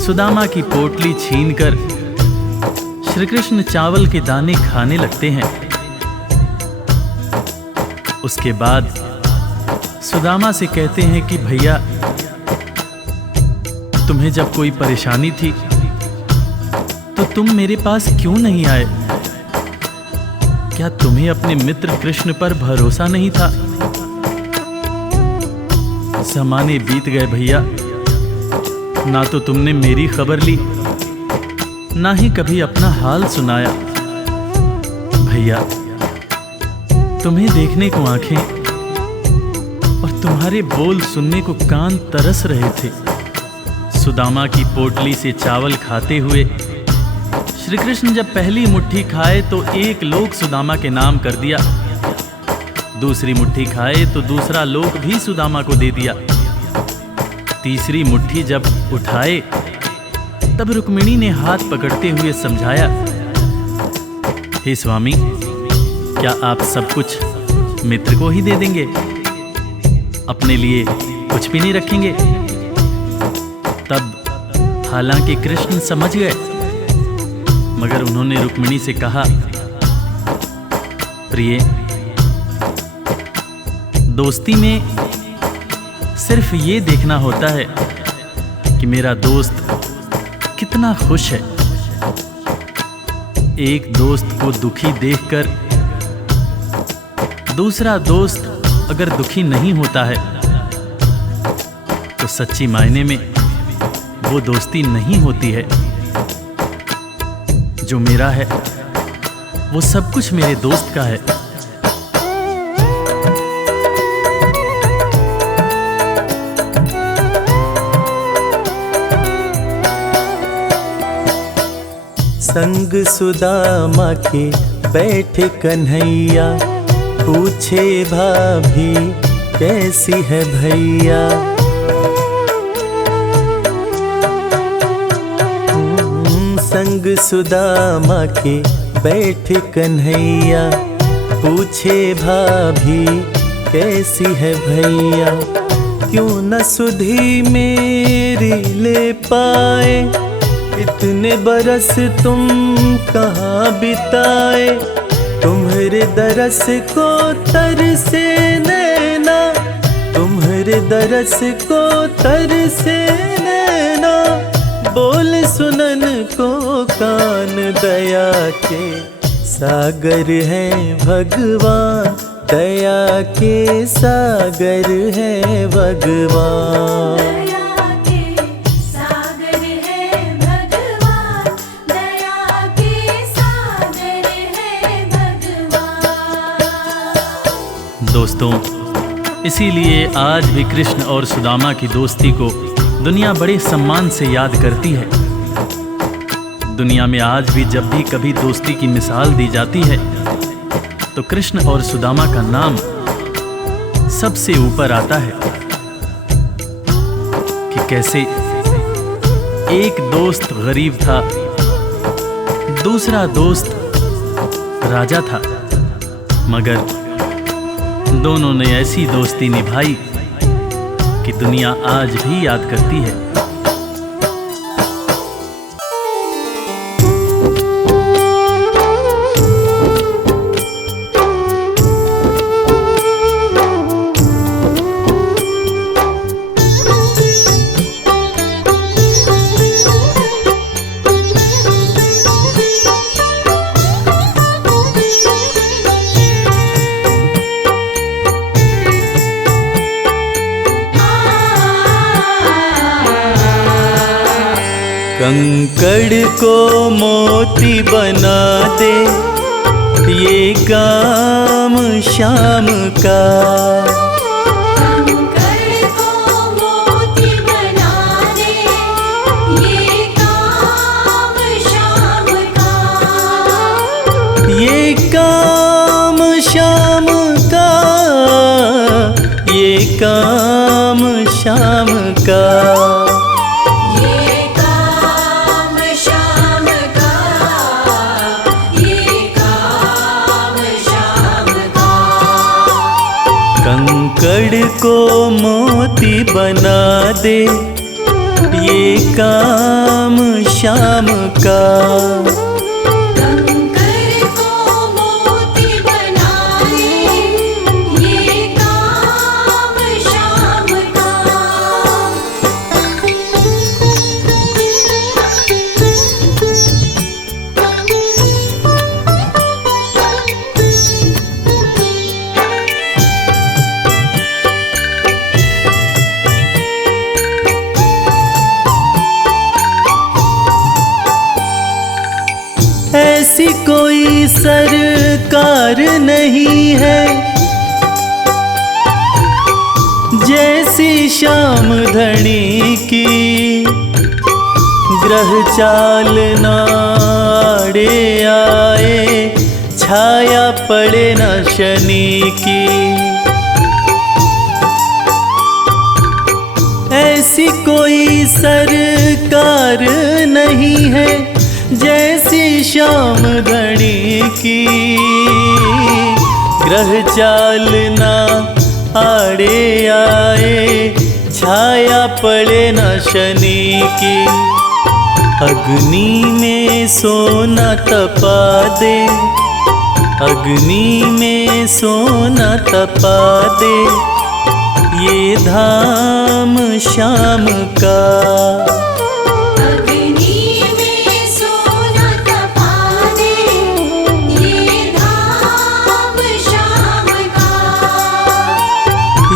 सुदामा की पोटली छीनकर श्री कृष्ण चावल के दाने खाने लगते हैं। उसके बाद सुदामा से कहते हैं कि भैया तुम्हें जब कोई परेशानी थी तो तुम मेरे पास क्यों नहीं आए? क्या तुम्हें अपने मित्र कृष्ण पर भरोसा नहीं था? ज़माने बीत गए भैया, ना तो तुमने मेरी खबर ली, ना ही कभी अपना हाल सुनाया। भैया तुम्हें देखने को आंखें और तुम्हारे बोल सुनने को कान तरस रहे थे। सुदामा की पोटली से चावल खाते हुए श्री कृष्ण जब पहली मुट्ठी खाए तो एक लोक सुदामा के नाम कर दिया, दूसरी मुट्ठी खाए तो दूसरा लोक भी सुदामा को दे दिया। तीसरी मुट्ठी जब उठाए तब रुक्मिणी ने हाथ पकड़ते हुए समझाया, हे स्वामी क्या आप सब कुछ मित्र को ही दे देंगे, अपने लिए कुछ भी नहीं रखेंगे? तब हालांकि कृष्ण समझ गए, मगर उन्होंने रुक्मिणी से कहा, प्रिय दोस्ती में सिर्फ ये देखना होता है कि मेरा दोस्त कितना खुश है। एक दोस्त को दुखी देखकर दूसरा दोस्त अगर दुखी नहीं होता है तो सच्ची मायने में वो दोस्ती नहीं होती है। जो मेरा है वो सब कुछ मेरे दोस्त का है। संग सुदामा के बैठे कन्हैया, पूछे भाभी कैसी है भैया। संग सुदामा के बैठे कन्हैया, पूछे भाभी कैसी है भैया। क्यों न सुधी मेरी ले पाए, इतने बरस तुम कहाँ बिताए। तुम्हारे दरस को तरसे नैना, तुम्हारे दरस को तरसे नैना। बोल सुनन को कान, दया के सागर हैं भगवान, दया के सागर हैं भगवान। दया के सागर है भगवान, दया के सागर है भगवान। दोस्तों, इसीलिए आज भी कृष्ण और सुदामा की दोस्ती को दुनिया बड़े सम्मान से याद करती है। दुनिया में आज भी जब भी कभी दोस्ती की मिसाल दी जाती है तो कृष्ण और सुदामा का नाम सबसे ऊपर आता है कि कैसे एक दोस्त गरीब था, दूसरा दोस्त राजा था, मगर दोनों ने ऐसी दोस्ती निभाई कि दुनिया आज भी याद करती है। कंकड़ को मोती बना दे, ये काम शाम का। कंकड़ को मोती बना दे, ये काम शाम का। ये काम शाम का, ये काम शाम का। कंकड़ को मोती बना दे, ये काम शाम का। कंकड़ को मोती बना दे, ये काम शाम का। ऐसी कोई सरकार नहीं है जैसी श्याम धनी की। ग्रह चाल नाड़े आए, छाया पड़े न शनि की। ऐसी कोई सरकार नहीं है जैसी श्याम धनी की। ग्रह चाल ना आड़े आए, छाया पड़े न शनि की। अग्नि में सोना तपा दे, अग्नि में सोना तपा दे, ये धाम शाम का।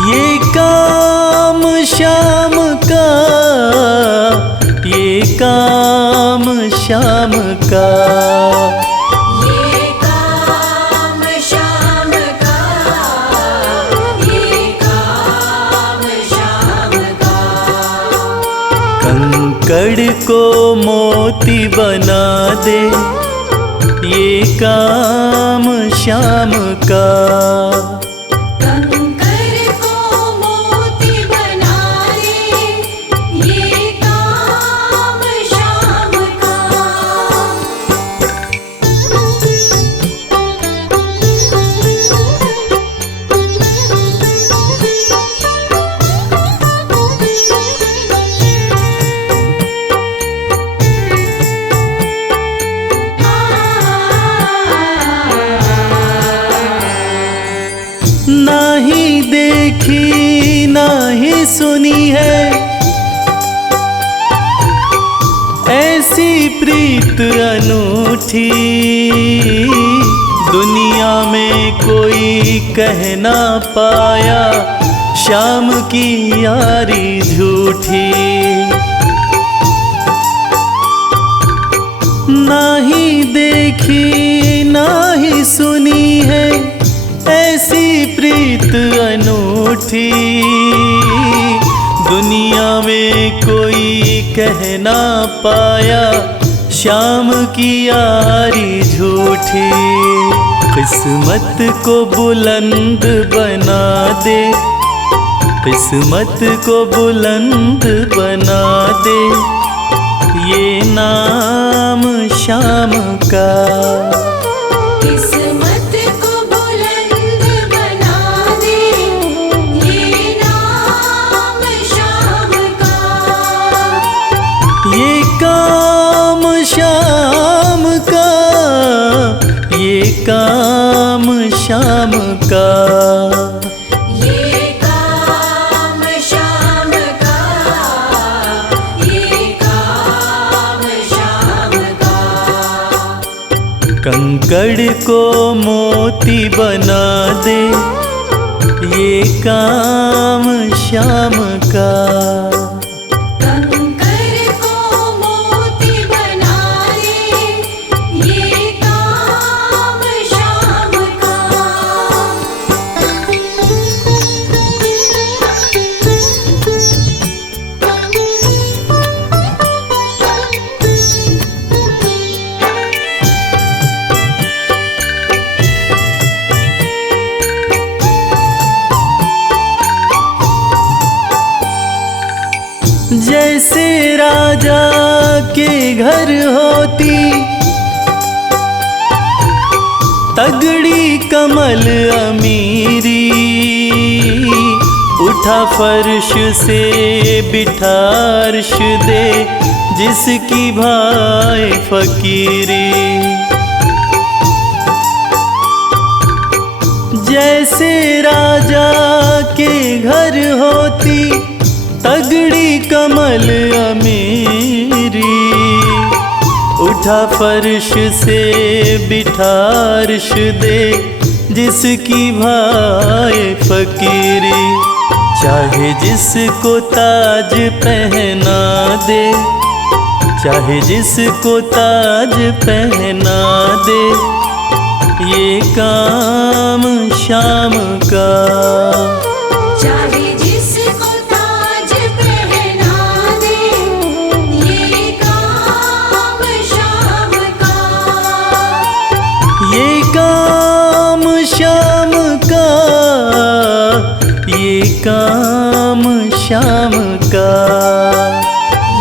ये काम शाम का, ये काम शाम का। ये काम शाम का, ये काम शाम का। कंकड़ को मोती बना दे, ये काम शाम का। नहीं देखी नहीं सुनी है ऐसी प्रीत अनूठी। दुनिया में कोई कह ना पाया शाम की यारी झूठी। नहीं देखी नहीं सुनी है ऐसी प्रीत अनूठी। दुनिया में कोई कह ना पाया शाम की यारी झूठी। किस्मत को बुलंद बना दे, किस्मत को बुलंद बना दे, ये नाम शाम का। किस्मत को बुलंद बना दे, कंकड़ को मोती बना दे, ये काम श्याम का। कंकर को मोती बना दे, ये काम श्याम का। जैसे राजा के घर होती तगड़ी कमल अमीरी, उठा फर्श से बिठा अर्श दे, जिसकी भाई फकीरी। जैसे राजा के घर होती तगड़ी कमल अमीरी, उठा फर्श से बिठा अर्श दे, जिसकी भाई फकीरी। चाहे जिसको ताज पहना दे, चाहे जिसको ताज पहना दे, ये काम श्याम का। चाहे जिसको ताज पहना दे, ये काम श्याम का। ये काम श्याम का, ये काम श्याम का।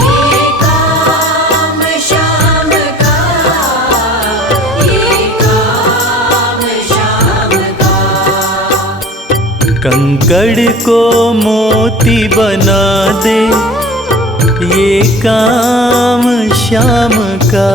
ये काम श्याम का, ये काम श्याम का। कंकड़ को मोती बना दे, ये काम श्याम का।